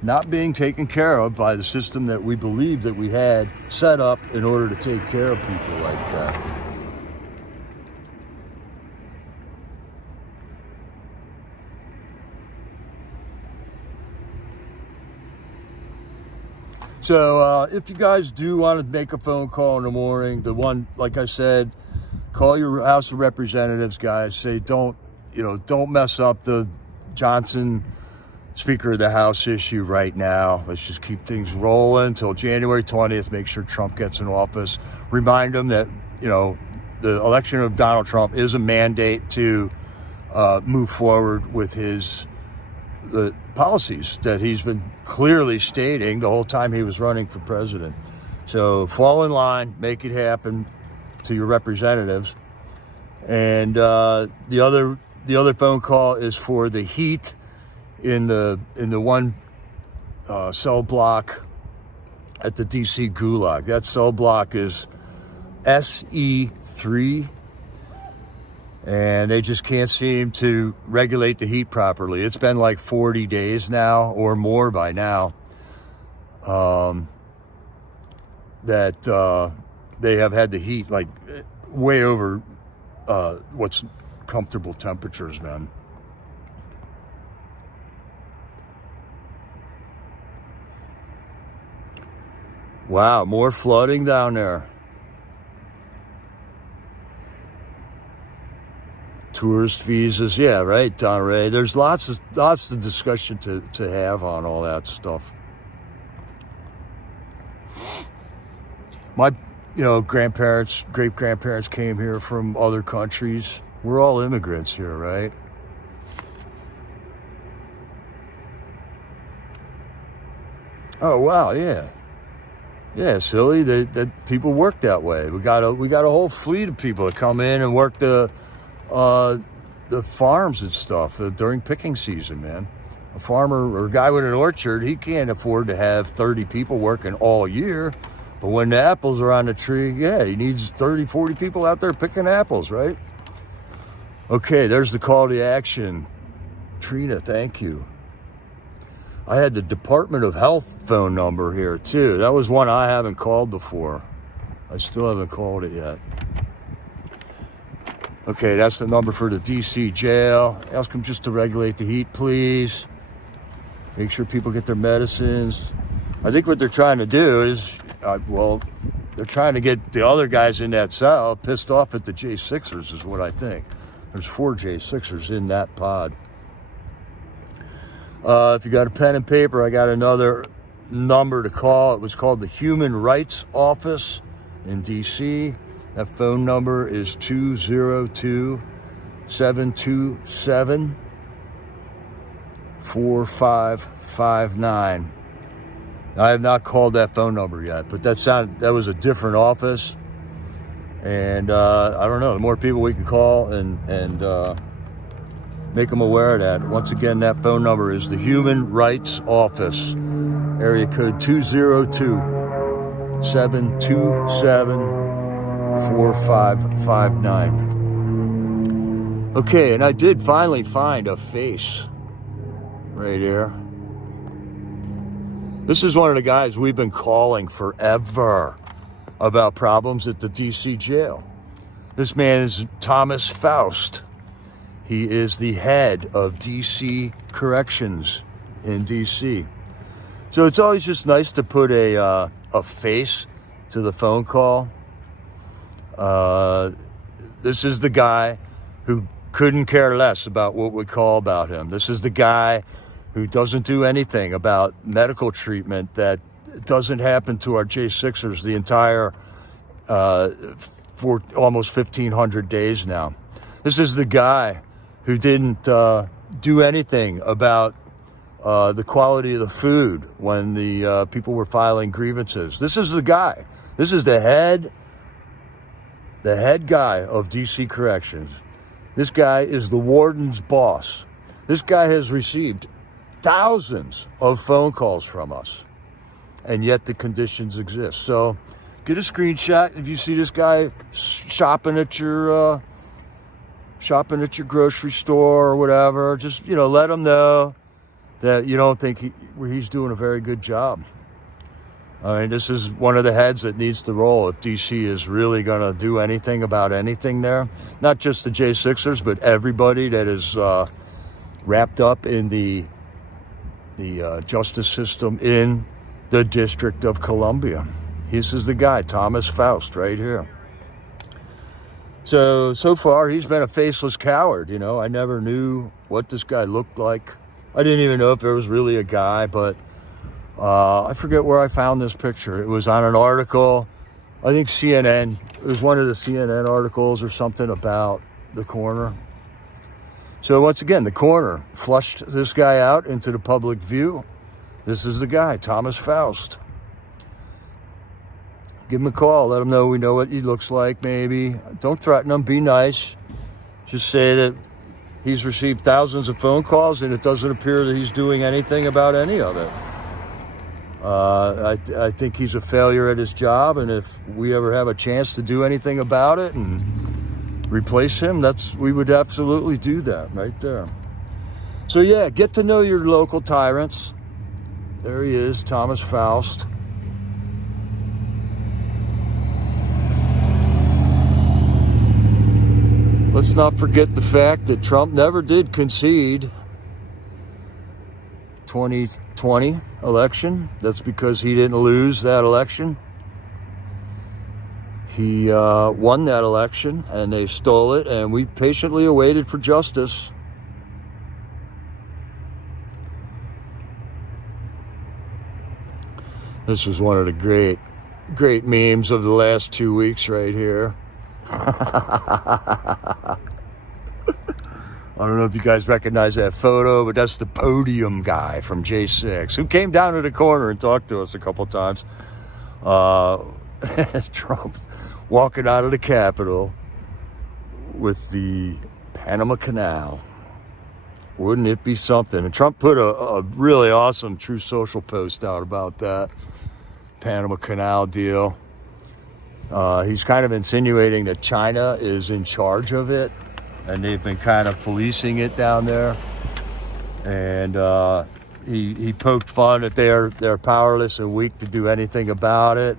not being taken care of by the system that we believe that we had set up in order to take care of people like that. So if you guys do want to make a phone call in the morning, the one, like I said, call your House of Representatives guys, say don't mess up the Johnson Speaker of the House issue right now. Let's just keep things rolling until January 20th. Make sure Trump gets in office. Remind them that, the election of Donald Trump is a mandate to move forward with the policies that he's been clearly stating the whole time he was running for president. So fall in line, make it happen to your representatives. And the other phone call is for the heat in the one cell block at the DC Gulag. That cell block is SE3, and they just can't seem to regulate the heat properly. It's been like 40 days now or more by now that they have had the heat like way over what's comfortable temperatures, man. Wow, more flooding down there. Tourist visas, yeah, right, Don Ray. There's lots of discussion to have on all that stuff. My, grandparents, great-grandparents came here from other countries. We're all immigrants here, right? Oh, wow, yeah. Yeah, silly. That people work that way. We got a whole fleet of people that come in and work the farms and stuff during picking season, man. A farmer or a guy with an orchard, he can't afford to have 30 people working all year. But when the apples are on the tree, yeah, he needs 30, 40 people out there picking apples, right? Okay, there's the call to action. Trina, thank you. I had the Department of Health phone number here too. That was one I haven't called before. I still haven't called it yet. Okay, that's the number for the DC jail. Ask them just to regulate the heat, please. Make sure people get their medicines. I think what they're trying to do is, they're trying to get the other guys in that cell pissed off at the J6ers is what I think. There's 4 J6ers in that pod. If you got a pen and paper, I got another number to call. It was called the Human Rights Office in DC. That phone number is 202-727-4559. I have not called that phone number yet, but that was a different office. And I don't know, the more people we can call and make them aware of that. Once again, that phone number is the Human Rights Office, area code 202-727-4559. Okay, and I did finally find a face right here. This is one of the guys we've been calling forever about problems at the DC jail. This man is Thomas Faust. He is the head of DC Corrections in DC. So it's always just nice to put a a face to the phone call. This is the guy who couldn't care less about what we call about him. This is the guy who doesn't do anything about medical treatment that doesn't happen to our J6ers the entire for almost 1,500 days now. This is the guy who didn't do anything about the quality of the food when the people were filing grievances. This is the guy. This is the head guy of DC Corrections. This guy is the warden's boss. This guy has received thousands of phone calls from us, and yet the conditions exist. So get a screenshot if you see this guy shopping at your grocery store or whatever. Just, let him know that you don't think he's doing a very good job. I mean, this is one of the heads that needs to roll if DC is really going to do anything about anything there. Not just the J6ers, but everybody that is wrapped up in the justice system in the District of Columbia. This is the guy, Thomas Faust, right here. So far, he's been a faceless coward. I never knew what this guy looked like. I didn't even know if there was really a guy, but I forget where I found this picture. It was on an article, I think CNN. It was one of the CNN articles or something about the coroner. So once again, the coroner flushed this guy out into the public view. This is the guy, Thomas Faust. Give him a call. Let him know we know what he looks like, maybe. Don't threaten him. Be nice. Just say that he's received thousands of phone calls and it doesn't appear that he's doing anything about any of it. I think he's a failure at his job, and if we ever have a chance to do anything about it and replace him, we would absolutely do that right there. So yeah, get to know your local tyrants. There he is, Thomas Faust. Let's not forget the fact that Trump never did concede 2020 election. That's because he didn't lose that election. He won that election, and they stole it, and we patiently awaited for justice. This was one of the great memes of the last 2 weeks right here. I don't know if you guys recognize that photo, but that's the podium guy from J6 who came down to the corner and talked to us a couple times. Trump walking out of the Capitol with the Panama Canal. Wouldn't it be something? And Trump put a really awesome Truth Social post out about that Panama Canal deal. He's kind of insinuating that China is in charge of it, and they've been kind of policing it down there. And he poked fun that they're powerless and weak to do anything about it.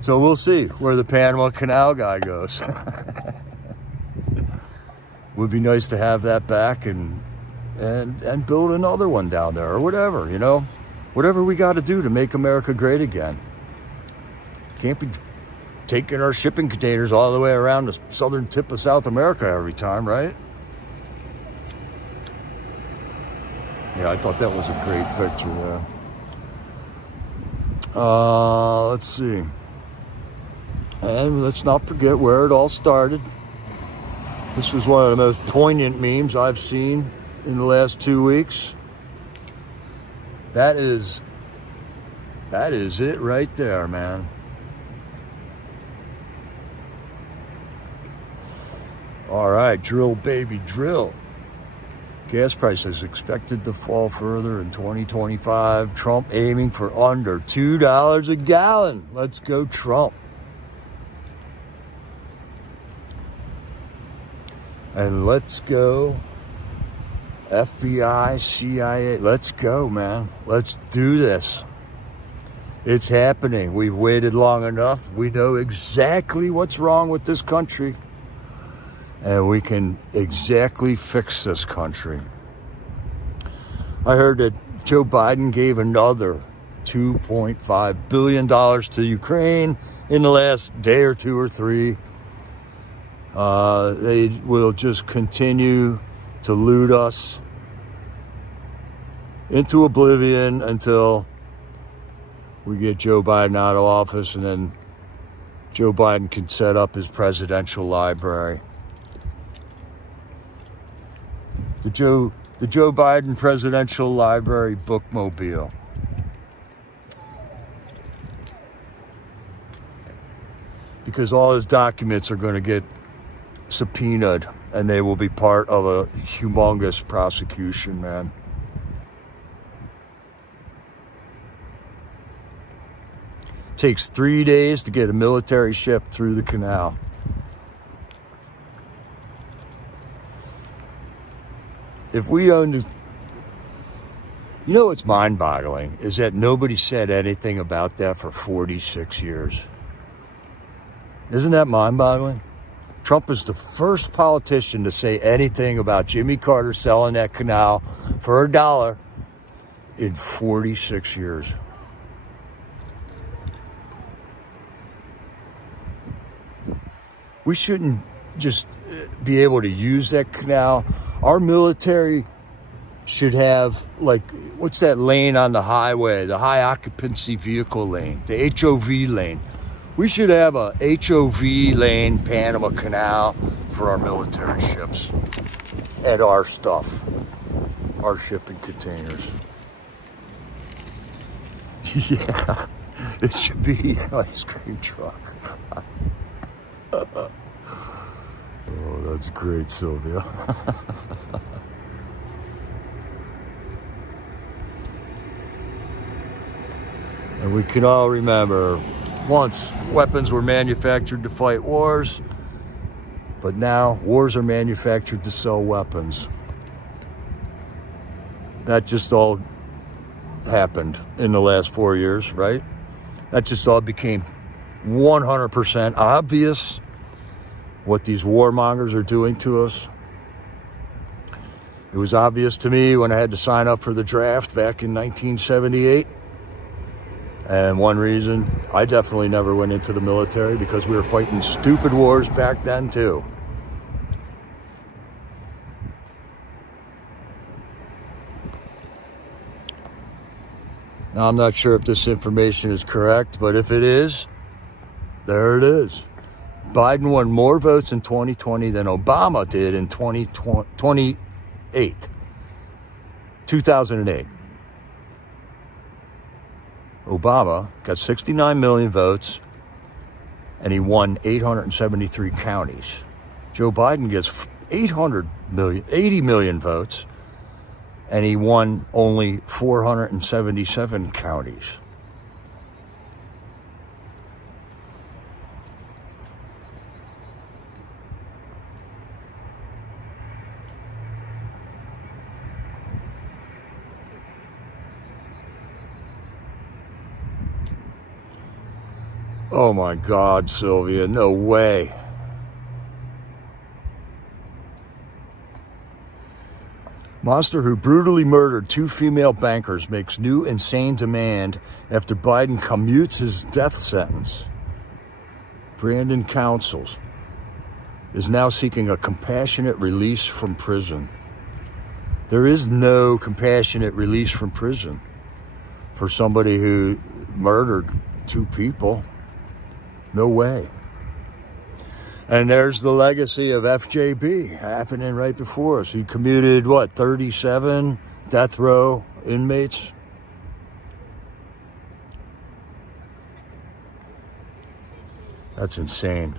So we'll see where the Panama Canal guy goes. Would be nice to have that back and build another one down there or whatever, whatever we got to do to make America great again. Can't be taking our shipping containers all the way around the southern tip of South America every time, right? Yeah, I thought that was a great picture there. Let's see. And let's not forget where it all started. This was one of the most poignant memes I've seen in the last 2 weeks. That is it right there, man. All right, drill, baby, drill. Gas prices expected to fall further in 2025. Trump aiming for under $2 a gallon. Let's go, Trump. And let's go, FBI, CIA. Let's go, man. Let's do this. It's happening. We've waited long enough. We know exactly what's wrong with this country. And we can exactly fix this country. I heard that Joe Biden gave another $2.5 billion to Ukraine in the last day or two or three. They will just continue to loot us into oblivion until we get Joe Biden out of office, and then Joe Biden can set up his presidential library. The Joe Biden Presidential Library bookmobile. Because all his documents are going to get subpoenaed, and they will be part of a humongous prosecution, man. Takes 3 days to get a military ship through the canal. If we owned, you know what's mind-boggling is that nobody said anything about that for 46 years. Isn't that mind-boggling? Trump is the first politician to say anything about Jimmy Carter selling that canal for $1 in 46 years. We shouldn't just be able to use that canal. Our military should have, like, what's that lane on the highway? The high occupancy vehicle lane, the HOV lane. We should have a HOV lane, Panama Canal, for our military ships and our stuff, our shipping containers. Yeah, it should be an ice cream truck. Oh, that's great, Sylvia. And we can all remember, once weapons were manufactured to fight wars, but now wars are manufactured to sell weapons. That just all happened in the last 4 years, right? That just all became 100% obvious what these warmongers are doing to us. It was obvious to me when I had to sign up for the draft back in 1978. And one reason, I definitely never went into the military because we were fighting stupid wars back then too. Now, I'm not sure if this information is correct, but if it is, there it is. Biden won more votes in 2020 than Obama did in 2008. Obama got 69 million votes, and he won 873 counties. Joe Biden gets 80 million votes, and he won only 477 counties. Oh my God, Sylvia, no way. Monster who brutally murdered 2 female bankers makes new insane demand after Biden commutes his death sentence. Brandon Councils is now seeking a compassionate release from prison. There is no compassionate release from prison for somebody who murdered 2 people. No way. And there's the legacy of FJB happening right before us. He commuted, 37 death row inmates? That's insane.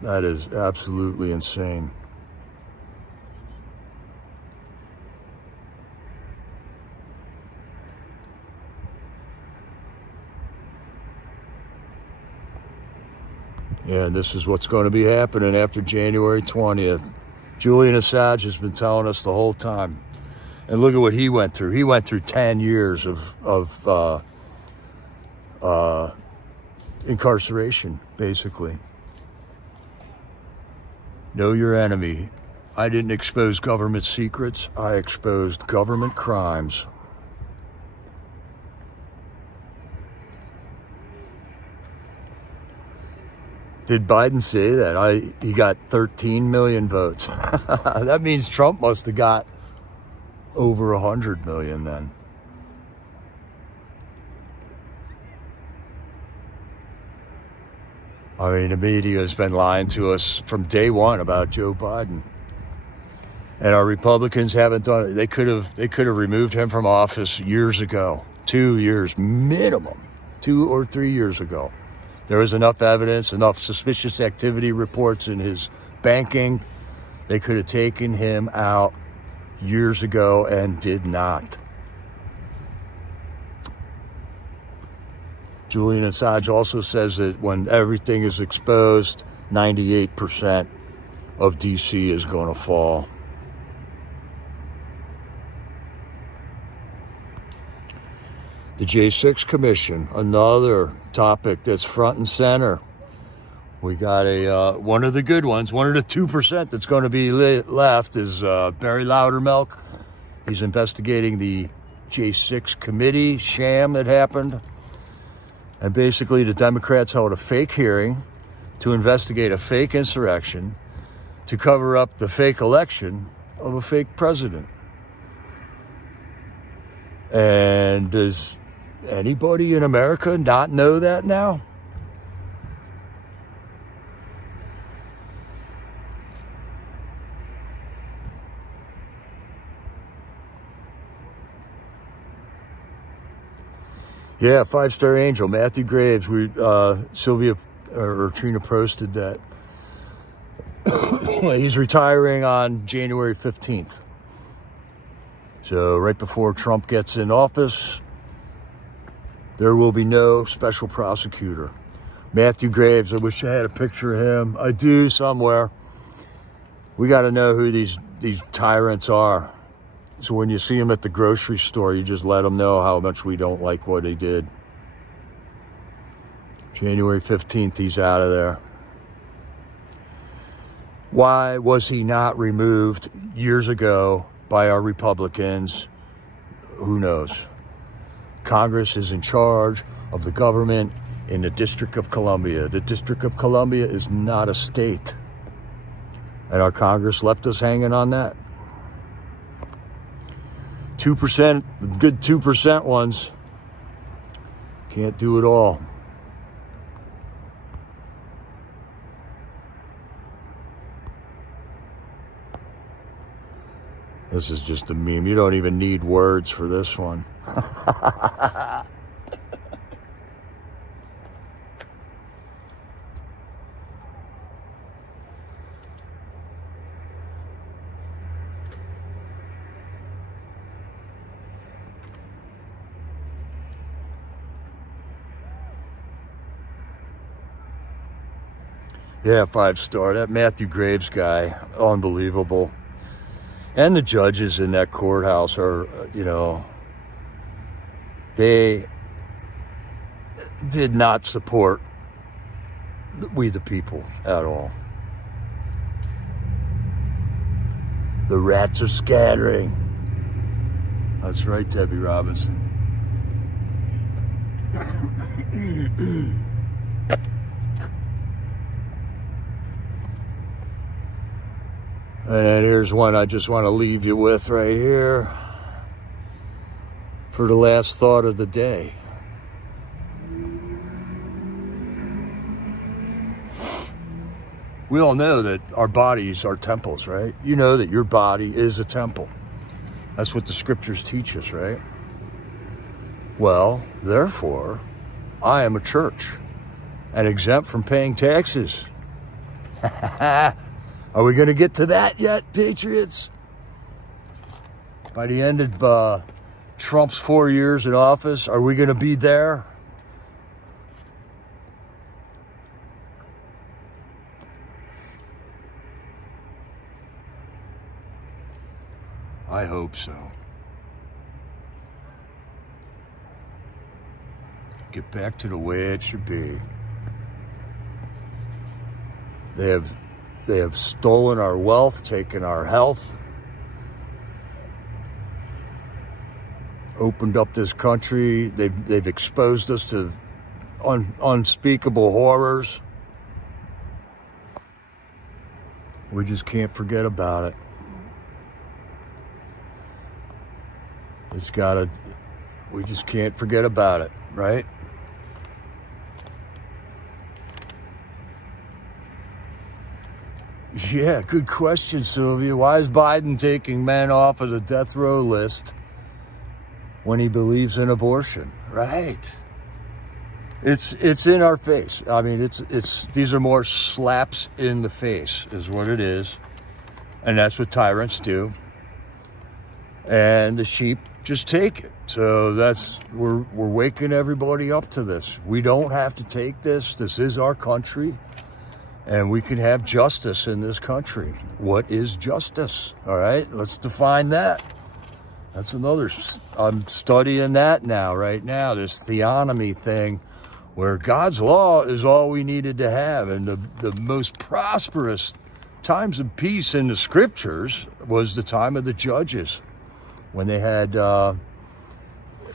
That is absolutely insane. Yeah, this is what's going to be happening after January 20th. Julian Assange has been telling us the whole time. And look at what he went through. He went through 10 years of incarceration, basically. Know your enemy. I didn't expose government secrets. I exposed government crimes. Did Biden say that he got 13 million votes? That means Trump must have got over 100 million then. I mean, the media has been lying to us from day one about Joe Biden. And our Republicans haven't done it. They could have removed him from office years ago. 2 years minimum. 2 or 3 years ago. There was enough evidence, enough suspicious activity reports in his banking. They could have taken him out years ago and did not. Julian Assange also says that when everything is exposed, 98% of DC is going to fall. The J6 Commission, another topic that's front and center. We got one of the good ones, one of the 2% that's going to be left is Barry Loudermilk. He's investigating the J6 committee sham that happened. And basically the Democrats held a fake hearing to investigate a fake insurrection to cover up the fake election of a fake president. And does anybody in America not know that now? Yeah, 5-star angel, Matthew Graves. Sylvia or Trina posted that. He's retiring on January 15th. So right before Trump gets in office, there will be no special prosecutor. Matthew Graves, I wish I had a picture of him. I do somewhere. We got to know who these tyrants are. So when you see him at the grocery store, you just let them know how much we don't like what he did. January 15th, he's out of there. Why was he not removed years ago by our Republicans? Who knows? Congress is in charge of the government in the District of Columbia. The District of Columbia is not a state. And our Congress left us hanging on that. 2%, the good 2% ones, can't do it all. This is just a meme. You don't even need words for this one. Yeah, 5-star. That Matthew Graves guy, unbelievable. And the judges in that courthouse are, they did not support we the people at all. The rats are scattering. That's right, Debbie Robinson. And here's one I just want to leave you with right here for the last thought of the day. We all know that our bodies are temples, right? You know that your body is a temple. That's what the scriptures teach us, right? Well, therefore, I am a church and exempt from paying taxes. Are we going to get to that yet, Patriots? By the end of Trump's 4 years in office, are we going to be there? I hope so. Get back to the way it should be. They have They have stolen our wealth, taken our health, opened up this country. They've exposed us to unspeakable horrors. We just can't forget about it. We just can't forget about it, right? Yeah, good question, Sylvia. Why is Biden taking men off of the death row list when he believes in abortion? Right. It's in our face. I mean, these are more slaps in the face is what it is. And that's what tyrants do. And the sheep just take it. So we're waking everybody up to this. We don't have to take this. This is our country. And we can have justice in this country. What is justice? All right, let's define that. That's I'm studying that right now, this theonomy thing, where God's law is all we needed to have. And the most prosperous times of peace in the scriptures was the time of the judges, when they had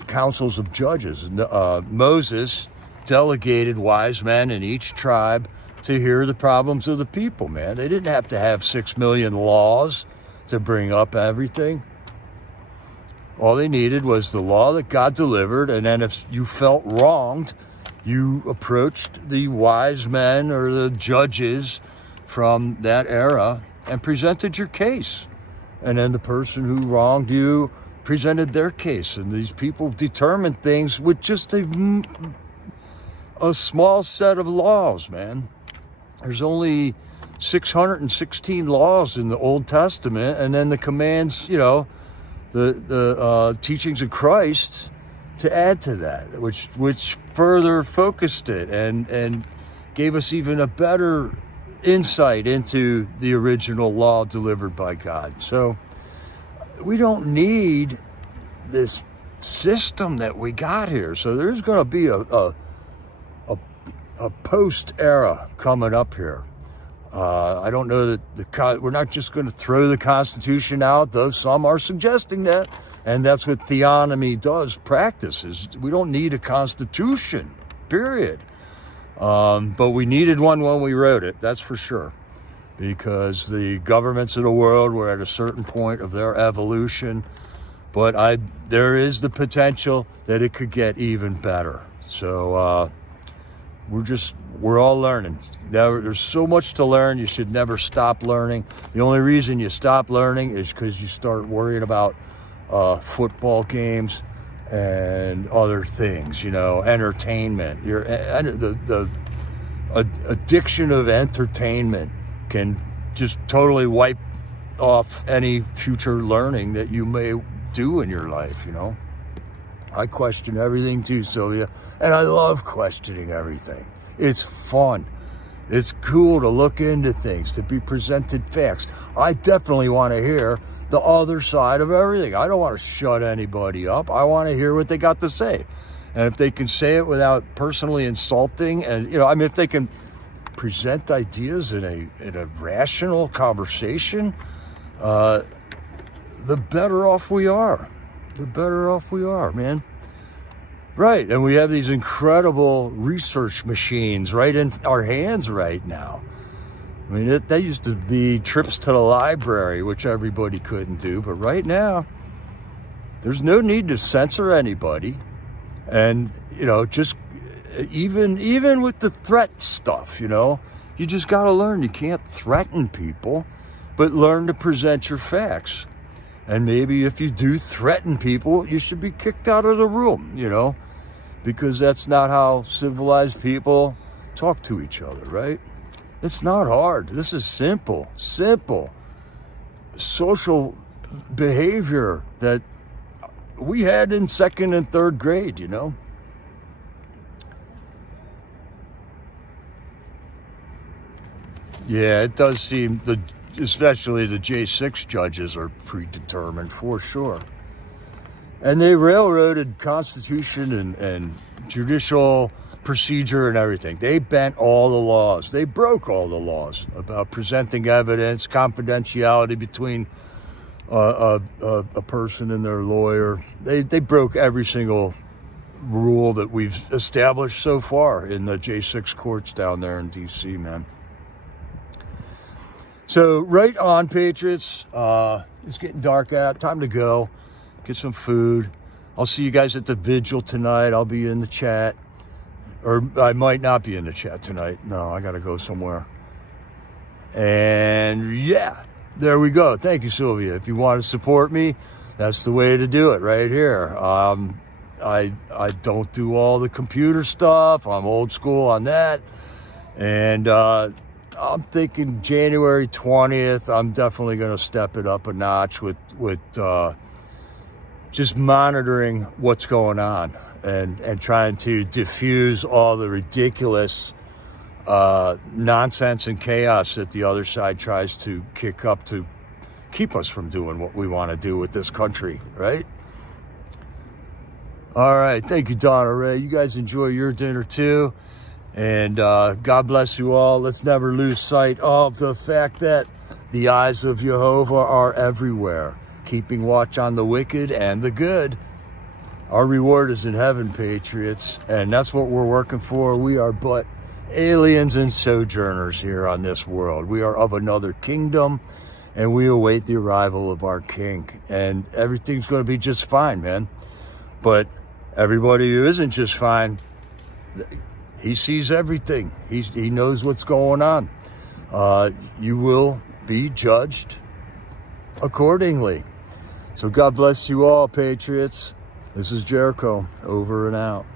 councils of judges. Moses delegated wise men in each tribe to hear the problems of the people, man. They didn't have to have 6 million laws to bring up everything. All they needed was the law that God delivered, and then if you felt wronged, you approached the wise men or the judges from that era and presented your case. And then the person who wronged you presented their case. And these people determined things with just a small set of laws, man. There's only 616 laws in the Old Testament, and then the commands, the teachings of Christ to add to that, which further focused it and gave us even a better insight into the original law delivered by God. So we don't need this system that we got here. So there's going to be a post era coming up here. I don't know that we're not just going to throw the Constitution out, though some are suggesting that. And that's what theonomy practices. We don't need a Constitution, period. But we needed one when we wrote it, that's for sure. Because the governments of the world were at a certain point of their evolution. But there is the potential that it could get even better. So we're all learning. There's so much to learn. You should never stop learning. The only reason you stop learning is because you start worrying about football games and other things, entertainment. The addiction of entertainment can just totally wipe off any future learning that you may do in your life, I question everything too, Sylvia, and I love questioning everything. It's fun. It's cool to look into things, to be presented facts. I definitely want to hear the other side of everything. I don't want to shut anybody up. I want to hear what they got to say. And if they can say it without personally insulting, and if they can present ideas in a rational conversation, the better off we are. The better off we are, man. Right, and we have these incredible research machines right in our hands right now. I mean, that used to be trips to the library, which everybody couldn't do. But right now, there's no need to censor anybody. And, just even with the threat stuff, you just got to learn. You can't threaten people, but learn to present your facts. And maybe if you do threaten people, you should be kicked out of the room, because that's not how civilized people talk to each other, right? It's not hard. This is simple social behavior that we had in 2nd and 3rd grade, Yeah, it does seem especially the J6 judges are predetermined for sure. And they railroaded Constitution and judicial procedure and everything. They bent all the laws. They broke all the laws about presenting evidence, confidentiality between a person and their lawyer. They broke every single rule that we've established so far in the J6 courts down there in DC, man. So right on, Patriots. It's getting dark out. Time to go. Get some food. I'll see you guys at the vigil tonight. I'll be in the chat. Or I might not be in the chat tonight. No, I got to go somewhere. And yeah, there we go. Thank you, Sylvia. If you want to support me, that's the way to do it right here. I don't do all the computer stuff. I'm old school on that. And I'm thinking January 20th, I'm definitely going to step it up a notch with just monitoring what's going on and trying to diffuse all the ridiculous nonsense and chaos that the other side tries to kick up to keep us from doing what we want to do with this country, right? All right. Thank you, Donna Ray. You guys enjoy your dinner too. And God bless you all. Let's never lose sight of the fact that the eyes of Jehovah are everywhere, keeping watch on the wicked and the good. Our reward is in heaven, Patriots, and that's what we're working for. We are but aliens and sojourners here on this world. We are of another kingdom, and we await the arrival of our King. And everything's going to be just fine, man. But everybody who isn't just fine, he sees everything. He knows what's going on. You will be judged accordingly. So God bless you all, Patriots. This is Jericho, over and out.